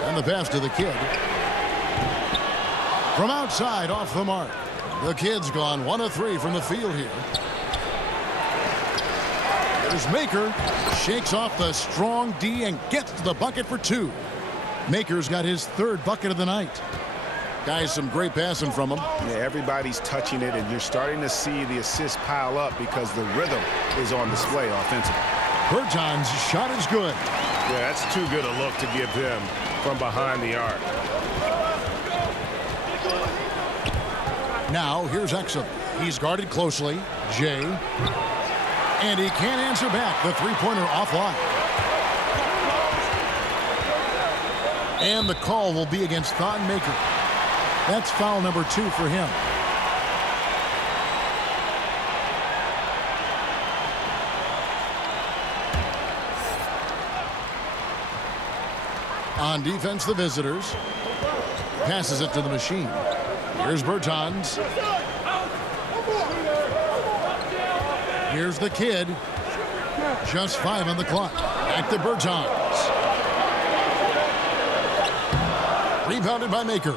And the pass to the kid. From outside, off the mark. The kid's gone 1 of 3 from the field here. There's Maker. Shakes off the strong D and gets to the bucket for 2. Maker's got his 3rd bucket of the night. Guys, some great passing from him. Yeah, everybody's touching it, and you're starting to see the assists pile up because the rhythm is on display offensively. Bertans' shot is good. Yeah, that's too good a look to give him from behind the arc. Now, here's Exum. He's guarded closely. Jay. And he can't answer back. The 3-pointer offline. And the call will be against Thon Maker. That's foul number 2 for him. On defense, the visitors. Passes it to the machine. Here's Bertans. Here's the kid. Just 5 on the clock. Back to Bertans. Rebounded by Maker.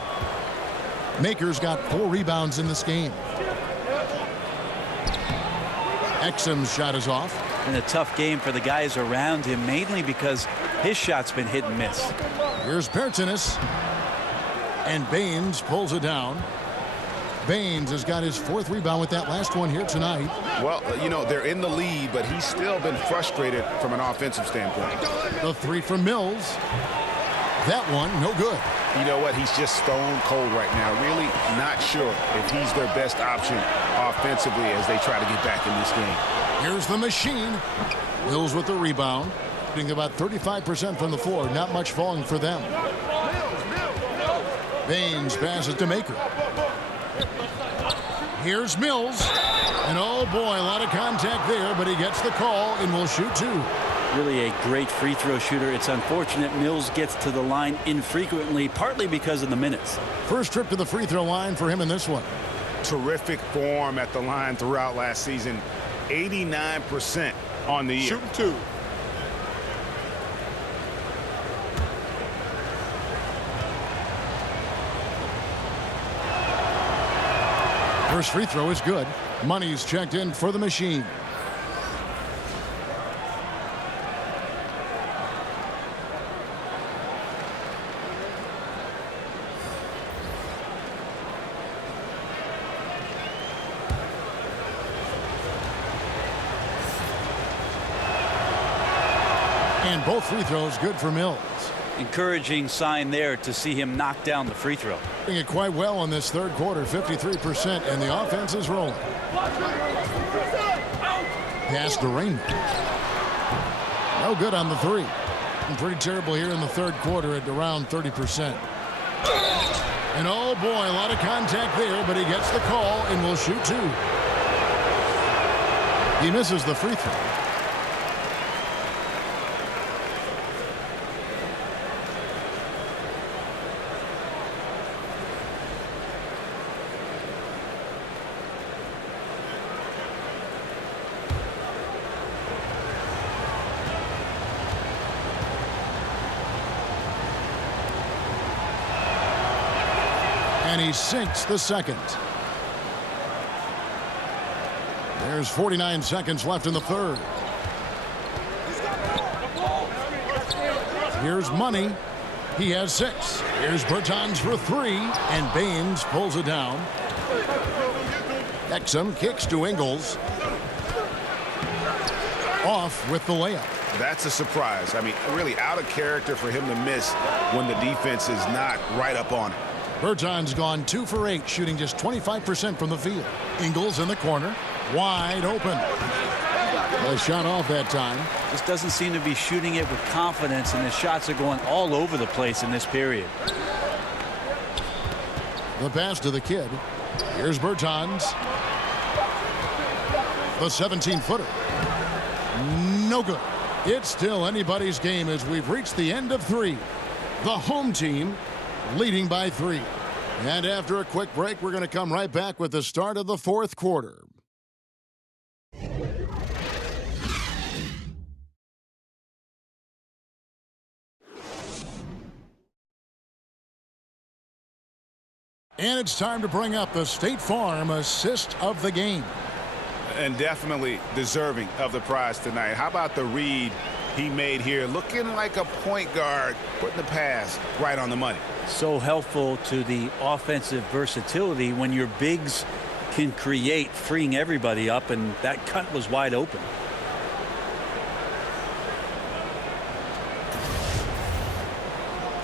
Maker's got 4 rebounds in this game. Exum's shot is off. And a tough game for the guys around him, mainly because His shot's been hit and miss. Here's Bertanis. And Baines pulls it down. Baines has got his 4th rebound with that last one here tonight. Well, you know, they're in the lead, but he's still been frustrated from an offensive standpoint. The 3 from Mills. That one, no good. You know what? He's just stone cold right now. Really not sure if he's their best option offensively as they try to get back in this game. Here's the machine. Mills with the rebound. Shooting about 35% from the floor. Not much falling for them. Baines passes to Maker. Here's Mills. And oh boy, a lot of contact there, but he gets the call and will shoot 2. Really a great free throw shooter. It's unfortunate Mills gets to the line infrequently, partly because of the minutes. First trip to the free throw line for him in this one. Terrific form at the line throughout last season. 89% on the year. Shooting 2. First free throw is good. Money's checked in for the machine. And both free throws good for Mills. Encouraging sign there to see him knock down the free throw. Doing it quite well in this 3rd quarter, 53%, and the offense is rolling. Pass to Rainman. No good on the 3. And pretty terrible here in the 3rd quarter at around 30%. And oh boy, a lot of contact there, but he gets the call and will shoot 2. He misses the free throw. And he sinks the second. There's 49 seconds left in the 3rd. Here's Money. He has 6. Here's Bertans for 3. And Baines pulls it down. Exum kicks to Ingles. Off with the layup. That's a surprise. I mean, really out of character for him to miss when the defense is not right up on it. Bertan's gone 2 for 8, shooting just 25% from the field. Ingles in the corner, wide open. A shot off that time. Just doesn't seem to be shooting it with confidence, and his shots are going all over the place in this period. The pass to the kid. Here's Bertans. The 17-footer. No good. It's still anybody's game as we've reached the end of 3. The home team leading by 3. And after a quick break, we're going to come right back with the start of the 4th quarter. And it's time to bring up the State Farm assist of the game. And definitely deserving of the prize tonight. How about the read he made here, looking like a point guard, putting the pass right on the money. So helpful to the offensive versatility when your bigs can create, freeing everybody up, and that cut was wide open.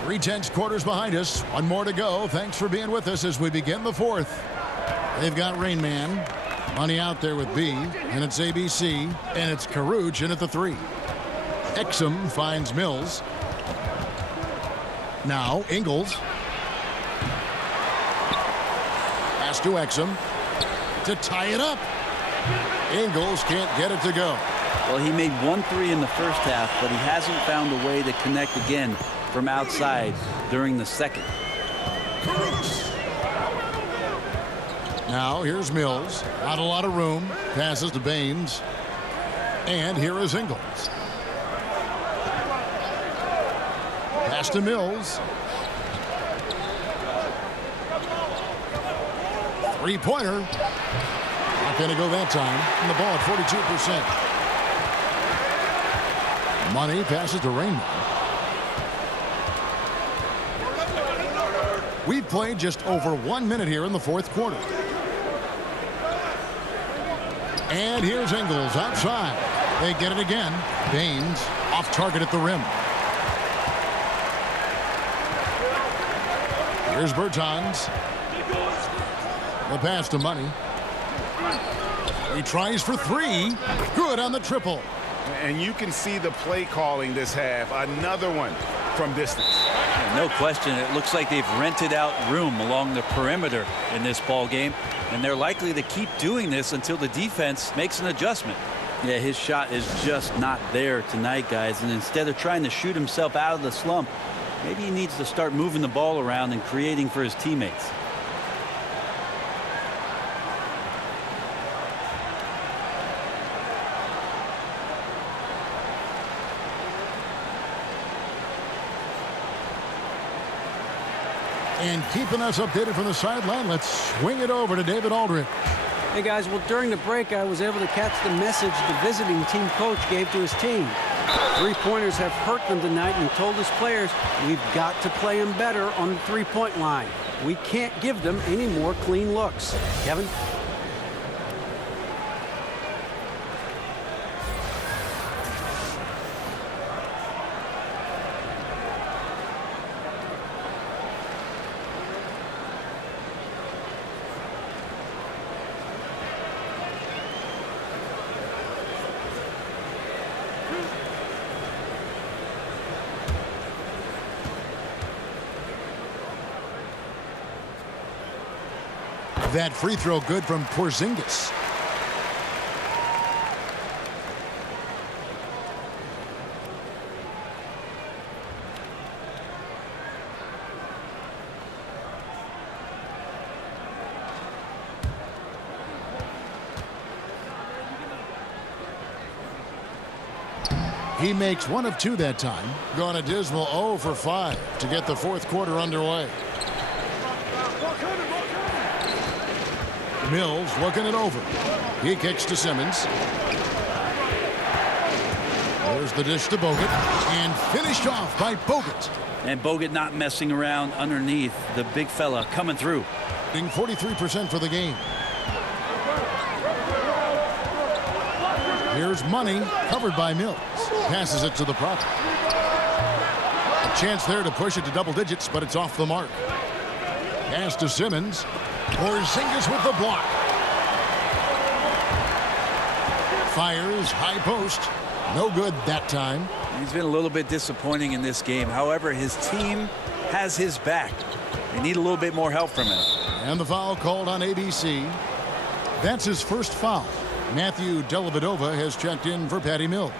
Three-tenths quarters behind us. One more to go. Thanks for being with us as we begin the 4th. They've got Rain Man. Money out there with B, and it's ABC, and it's Carouge in at the 3. Exum finds Mills. Now Ingles. Pass to Exum to tie it up. Ingles can't get it to go. Well, he made 1 3 in the first half, but he hasn't found a way to connect again from outside during the second. Now here's Mills. Not a lot of room. Passes to Baines. And here is Ingles. Pass to Mills. Three-pointer. Not going to go that time. And the ball at 42%. Money passes to Rainman. We've played just over 1 minute here in the fourth quarter. And here's Ingles outside. They get it again. Baines off target at the rim. Here's Bertans. The pass to Money. He tries for three. Good on the triple. And you can see the play calling this half. Another one from distance. No question. It looks like they've rented out room along the perimeter in this ball game, and they're likely to keep doing this until the defense makes an adjustment. Yeah, his shot is just not there tonight, guys, and instead of trying to shoot himself out of the slump, maybe he needs to start moving the ball around and creating for his teammates. And keeping us updated from the sideline, let's swing it over to David Aldridge. Hey, guys, well, during the break, I was able to catch the message the visiting team coach gave to his team. Three-pointers have hurt them tonight, and he told his players, we've got to play them better on the three-point line. We can't give them any more clean looks. Kevin? That free throw good from Porzingis. He makes one of two that time. Gone a dismal 0 for 5 to get the fourth quarter underway. Mills looking it over. He kicks to Simmons. There's the dish to Bogut. And finished off by Bogut. And Bogut not messing around underneath. The big fella coming through. Being 43% for the game. Here's Money, covered by Mills. Passes it to the prop. A chance there to push it to double digits, but it's off the mark. Pass to Simmons. Porzingis with the block. Fires high post. No good that time. He's been a little bit disappointing in this game. However, his team has his back. They need a little bit more help from him. And the foul called on ABC. That's his first foul. Matthew Dellavedova has checked in for Patty Mills.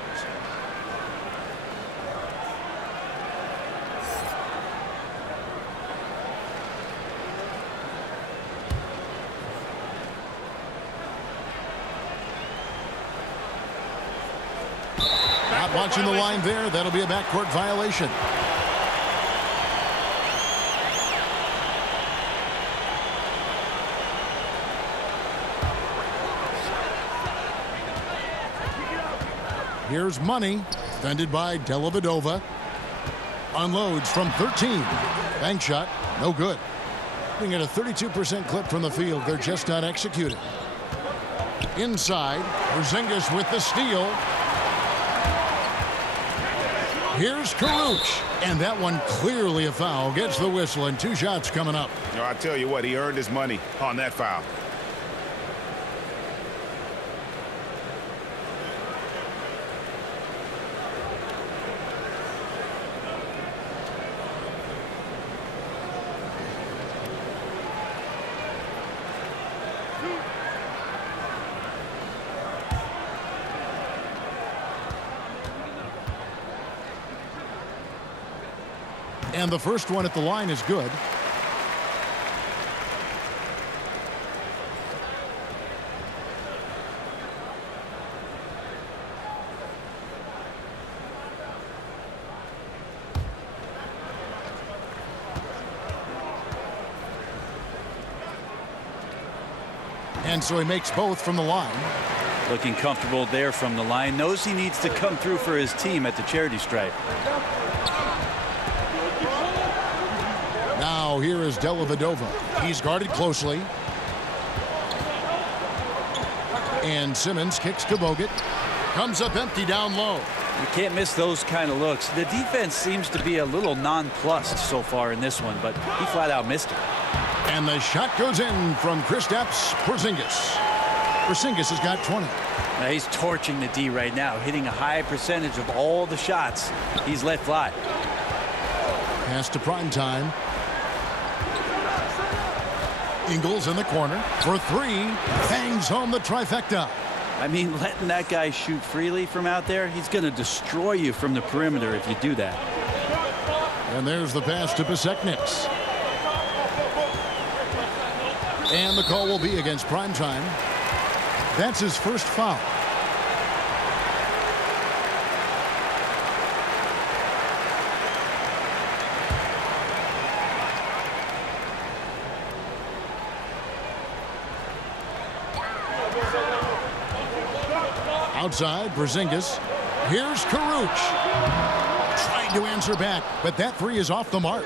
Not watching the line there. That'll be a backcourt violation. Here's Money, defended by Dellavedova. Unloads from 13. Bank shot, no good. Being at a 32% clip from the field, they're just not executing. Inside, Porzingis with the steal. Here's Karuch, and that one clearly a foul. Gets the whistle, and 2 shots coming up. You know, I tell you what, he earned his money on that foul. And the first one at the line is good. And so he makes both from the line. Looking comfortable there from the line. Knows he needs to come through for his team at the charity stripe. Now Now here is Dellavedova. He's guarded closely. And Simmons kicks to Bogut. Comes up empty down low. You can't miss those kind of looks. The defense seems to be a little nonplussed so far in this one, but he flat out missed it. And the shot goes in from Kristaps Porzingis. Porzingis has got 20. Now he's torching the D right now, hitting a high percentage of all the shots he's let fly. Pass to prime time. Ingles in the corner for three. Bangs home the trifecta. I mean, letting that guy shoot freely from out there, he's going to destroy you from the perimeter if you do that. And there's the pass to Porzingis. And the call will be against primetime. That's his first foul. Outside, Porzingis. Here's Karuch. Trying to answer back, but that three is off the mark.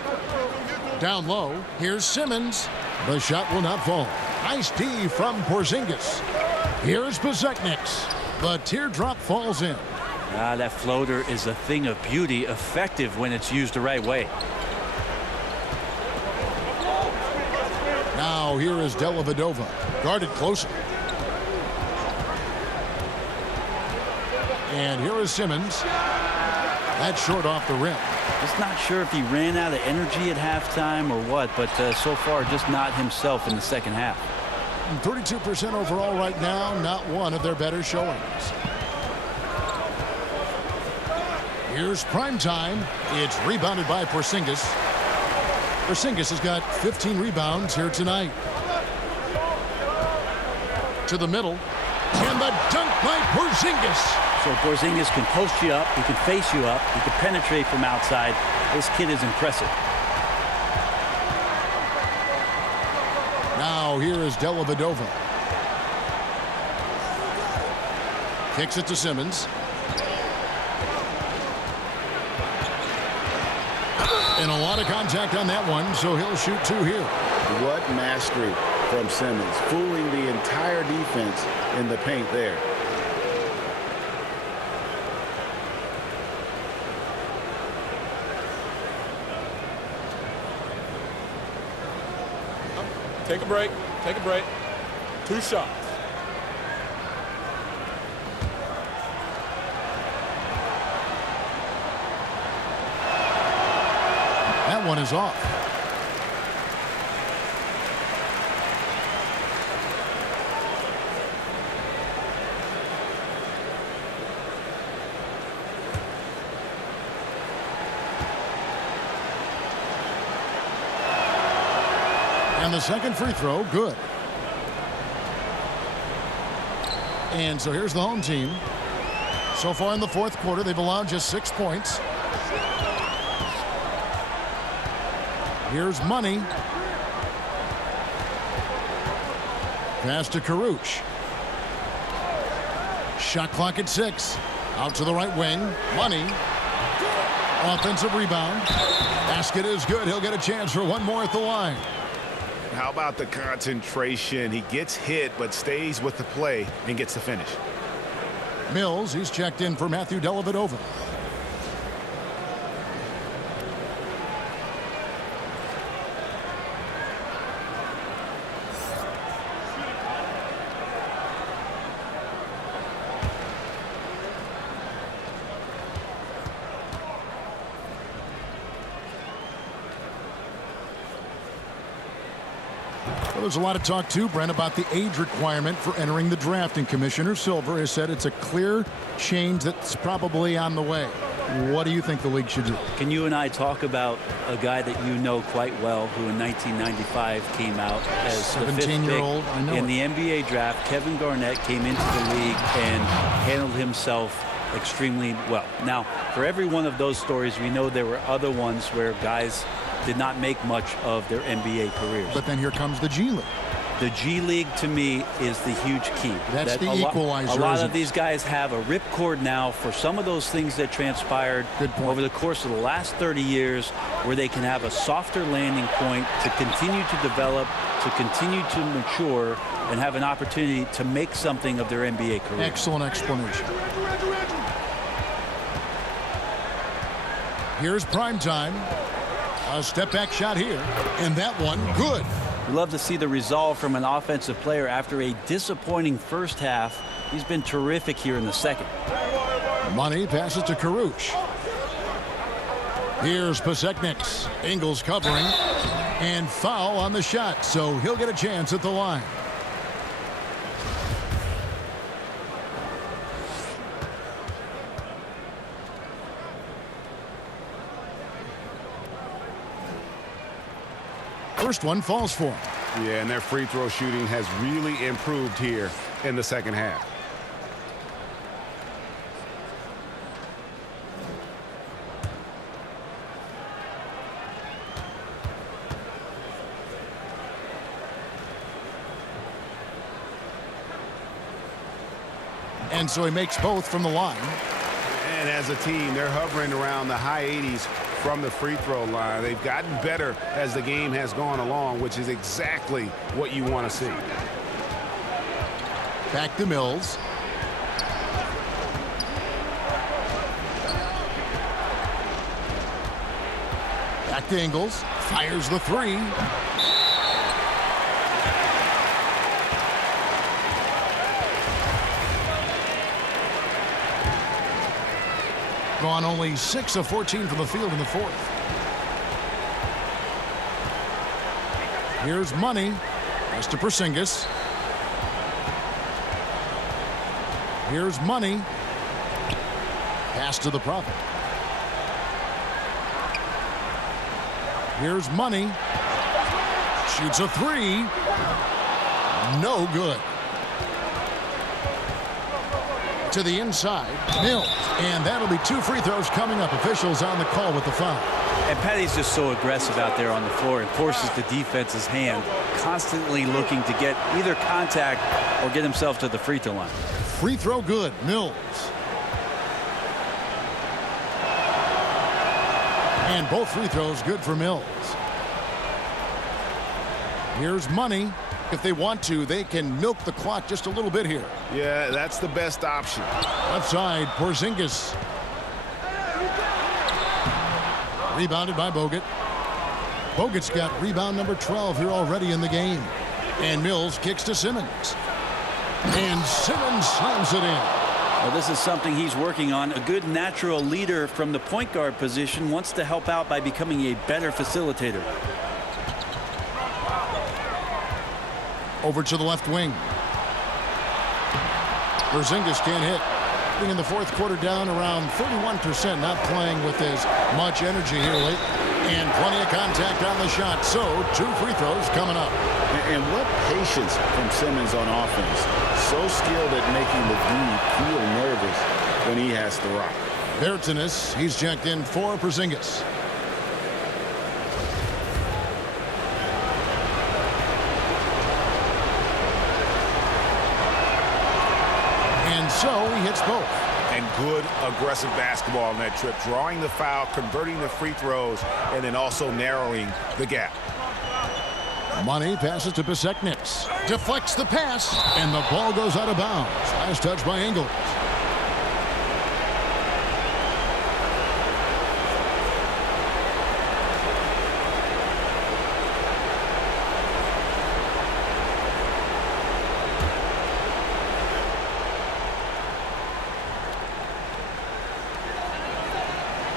Down low, here's Simmons. The shot will not fall. Nice D from Porzingis. Here's Porzingis. The teardrop falls in. That floater is a thing of beauty, effective when it's used the right way. Now here is Dellavedova. Guarded closely. And here is Simmons. That's short off the rim. Just not sure if he ran out of energy at halftime or what, but so far just not himself in the second half. 32% overall right now, not one of their better showings. Here's primetime. It's rebounded by Porzingis. Porzingis has got 15 rebounds here tonight. To the middle. And the dunk by Porzingis. So Porzingis can post you up, he can face you up, he can penetrate from outside. This kid is impressive. Now here is Dellavedova. Kicks it to Simmons. And a lot of contact on that one, so he'll shoot two here. What mastery from Simmons, fooling the entire defense in the paint there. Take a break. Take a break. 2 shots. That one is off. And the second free throw, good. And so here's the home team. So far in the fourth quarter, they've allowed just 6 points. Here's Money. Pass to Karuch. Shot clock at 6. Out to the right wing. Money. Offensive rebound. Basket is good. He'll get a chance for one more at the line. How about the concentration? He gets hit, but stays with the play and gets the finish. Mills, he's checked in for Matthew Dellavedova. There's a lot of talk, too, Brent, about the age requirement for entering the draft, and Commissioner Silver has said it's a clear change that's probably on the way. What do you think the league should do? Can you and I talk about a guy that you know quite well who in 1995 came out as the 17-year-old, I know in it. the NBA draft? Kevin Garnett came into the league and handled himself extremely well. Now, for every one of those stories, we know there were other ones where guys did not make much of their NBA careers. But then here comes the G League. The G League, to me, is the huge key. That's the equalizer. A lot of these guys have a ripcord now for some of those things that transpired over the course of the last 30 years, where they can have a softer landing point to continue to develop, to continue to mature, and have an opportunity to make something of their NBA career. Excellent explanation. Here's prime time. A step-back shot here, and that one good. We love to see the resolve from an offensive player after a disappointing first half. He's been terrific here in the second. Money passes to Karuch. Here's Pasekniks. Ingles covering, and foul on the shot, so he'll get a chance at the line. First one falls for him. Yeah, and their free throw shooting has really improved here in the second half. And so he makes both from the line. And as a team, they're hovering around the high 80s from the free throw line. They've gotten better as the game has gone along, which is exactly what you want to see. Back to Mills. Back to Ingles. Fires the three. Gone only 6 of 14 from the field in the fourth. Here's Money. Pass to Porzingis. Here's Money. Pass to the Prophet. Here's Money. Shoots a three. No good. To the inside, Mills. And that'll be 2 free throws coming up. Officials on the call with the foul. And Patty's just so aggressive out there on the floor and forces the defense's hand, constantly looking to get either contact or get himself to the free throw line. Free throw good, Mills. And both free throws good for Mills. Here's Money. If they want to, they can milk the clock just a little bit here. Yeah, that's the best option. Left side, Porzingis. Rebounded by Bogut. Bogut's got rebound number 12 here already in the game. And Mills kicks to Simmons. And Simmons slams it in. Well, this is something he's working on. A good natural leader from the point guard position wants to help out by becoming a better facilitator. Over to the left wing. Porzingis can't hit. In the fourth quarter, down around 31%, not playing with as much energy here lately. And plenty of contact on the shot. So 2 free throws coming up. And what patience from Simmons on offense. So skilled at making the D feel nervous when he has to rock. Bertanis, he's checked in for Porzingis. And so he hits both. And good aggressive basketball on that trip, drawing the foul, converting the free throws, and then also narrowing the gap. Money passes to Pasekniks. Deflects the pass, and the ball goes out of bounds. Last touch by Ingles.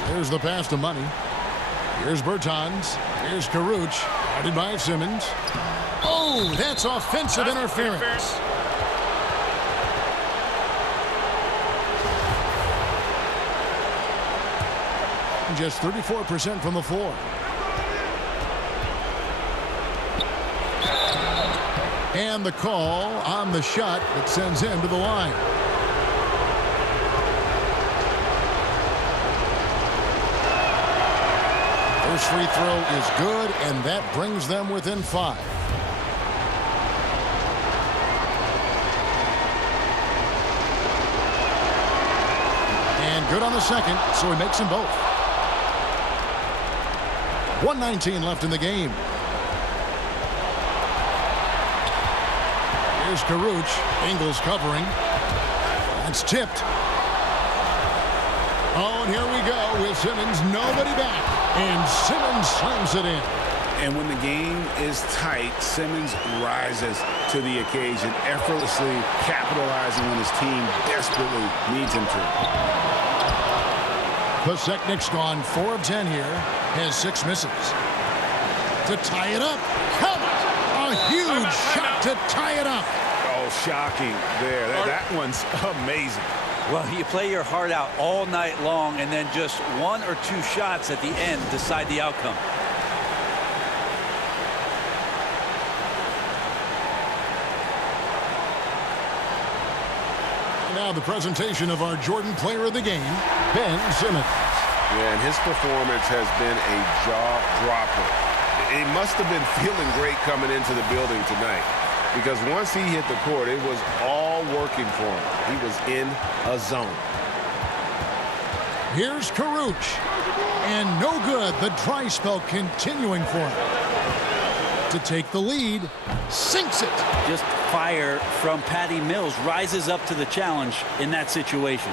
Here's the pass to Money. Here's Bertans. Here's Karuch. Guarded by Simmons. Oh, that's offensive interference. Just 34% from the floor. And the call on the shot that sends him to the line. First free throw is good, and that brings them within 5. And good on the second, so he makes them both. 1:19 left in the game. Here's Karuch. Ingles covering. That's tipped. Oh, and here we go with Simmons. Nobody back. And Simmons slams it in. And when the game is tight, Simmons rises to the occasion, effortlessly capitalizing when his team desperately needs him to. Pasechnik's gone 4 of 10 here. Has 6 misses. To tie it up. Count it. A huge shot to tie it up. Oh, shocking there. That one's amazing. Well, you play your heart out all night long, and then just 1 or 2 shots at the end decide the outcome. Now the presentation of our Jordan Player of the Game, Ben Simmons. Yeah, and his performance has been a jaw-dropper. He must have been feeling great coming into the building tonight, because once he hit the court, it was all working for him. He was in a zone. Here's Karuch. And no good. The dry spell continuing for him. To take the lead. Sinks it. Just fire from Patty Mills rises up to the challenge in that situation.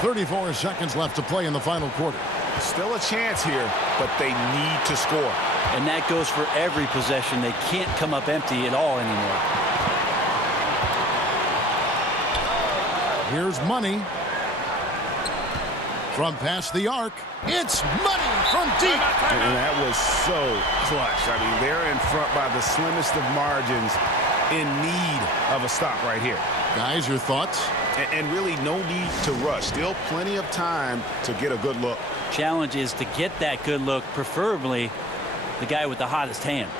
34 seconds left to play in the final quarter. Still a chance here, but they need to score. And that goes for every possession. They can't come up empty at all anymore. Here's Money. From past the arc, it's Money from deep. And that was so clutch. I mean, they're in front by the slimmest of margins, in need of a stop right here. Guys, your thoughts? And really no need to rush. Still plenty of time to get a good look. Challenge is to get that good look, preferably the guy with the hottest hand.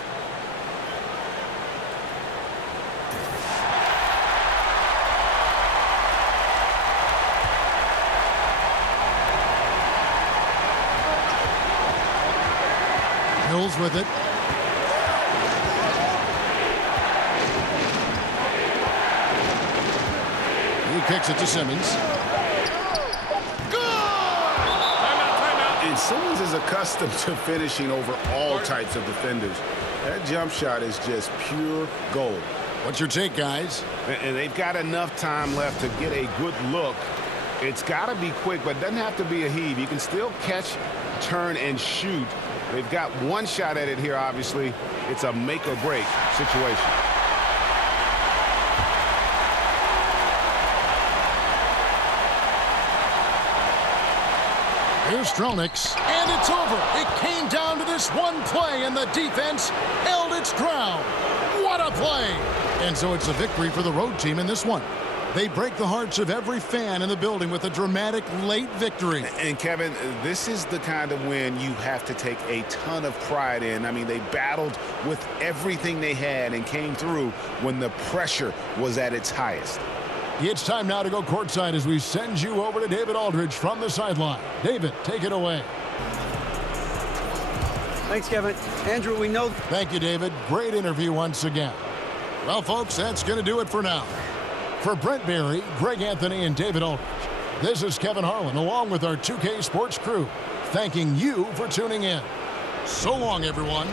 Mills with it. He kicks it to Simmons. And Simmons is accustomed to finishing over all types of defenders. That jump shot is just pure gold. What's your take, guys? And they've got enough time left to get a good look. It's got to be quick, but doesn't have to be a heave. You can still catch, turn, and shoot. They've got one shot at it here, obviously. It's a make-or-break situation. Here's Stronix, and it's over. It came down to this one play, and the defense held its ground. What a play! And so it's a victory for the road team in this one. They break the hearts of every fan in the building with a dramatic late victory. And Kevin, this is the kind of win you have to take a ton of pride in. I mean, they battled with everything they had and came through when the pressure was at its highest. It's time now to go courtside as we send you over to David Aldridge from the sideline. David, take it away. Thanks, Kevin. Andrew, we know... Thank you, David. Great interview once again. Well, folks, that's going to do it for now. For Brent Berry, Greg Anthony, and David Aldridge, this is Kevin Harlan, along with our 2K Sports crew, thanking you for tuning in. So long, everyone.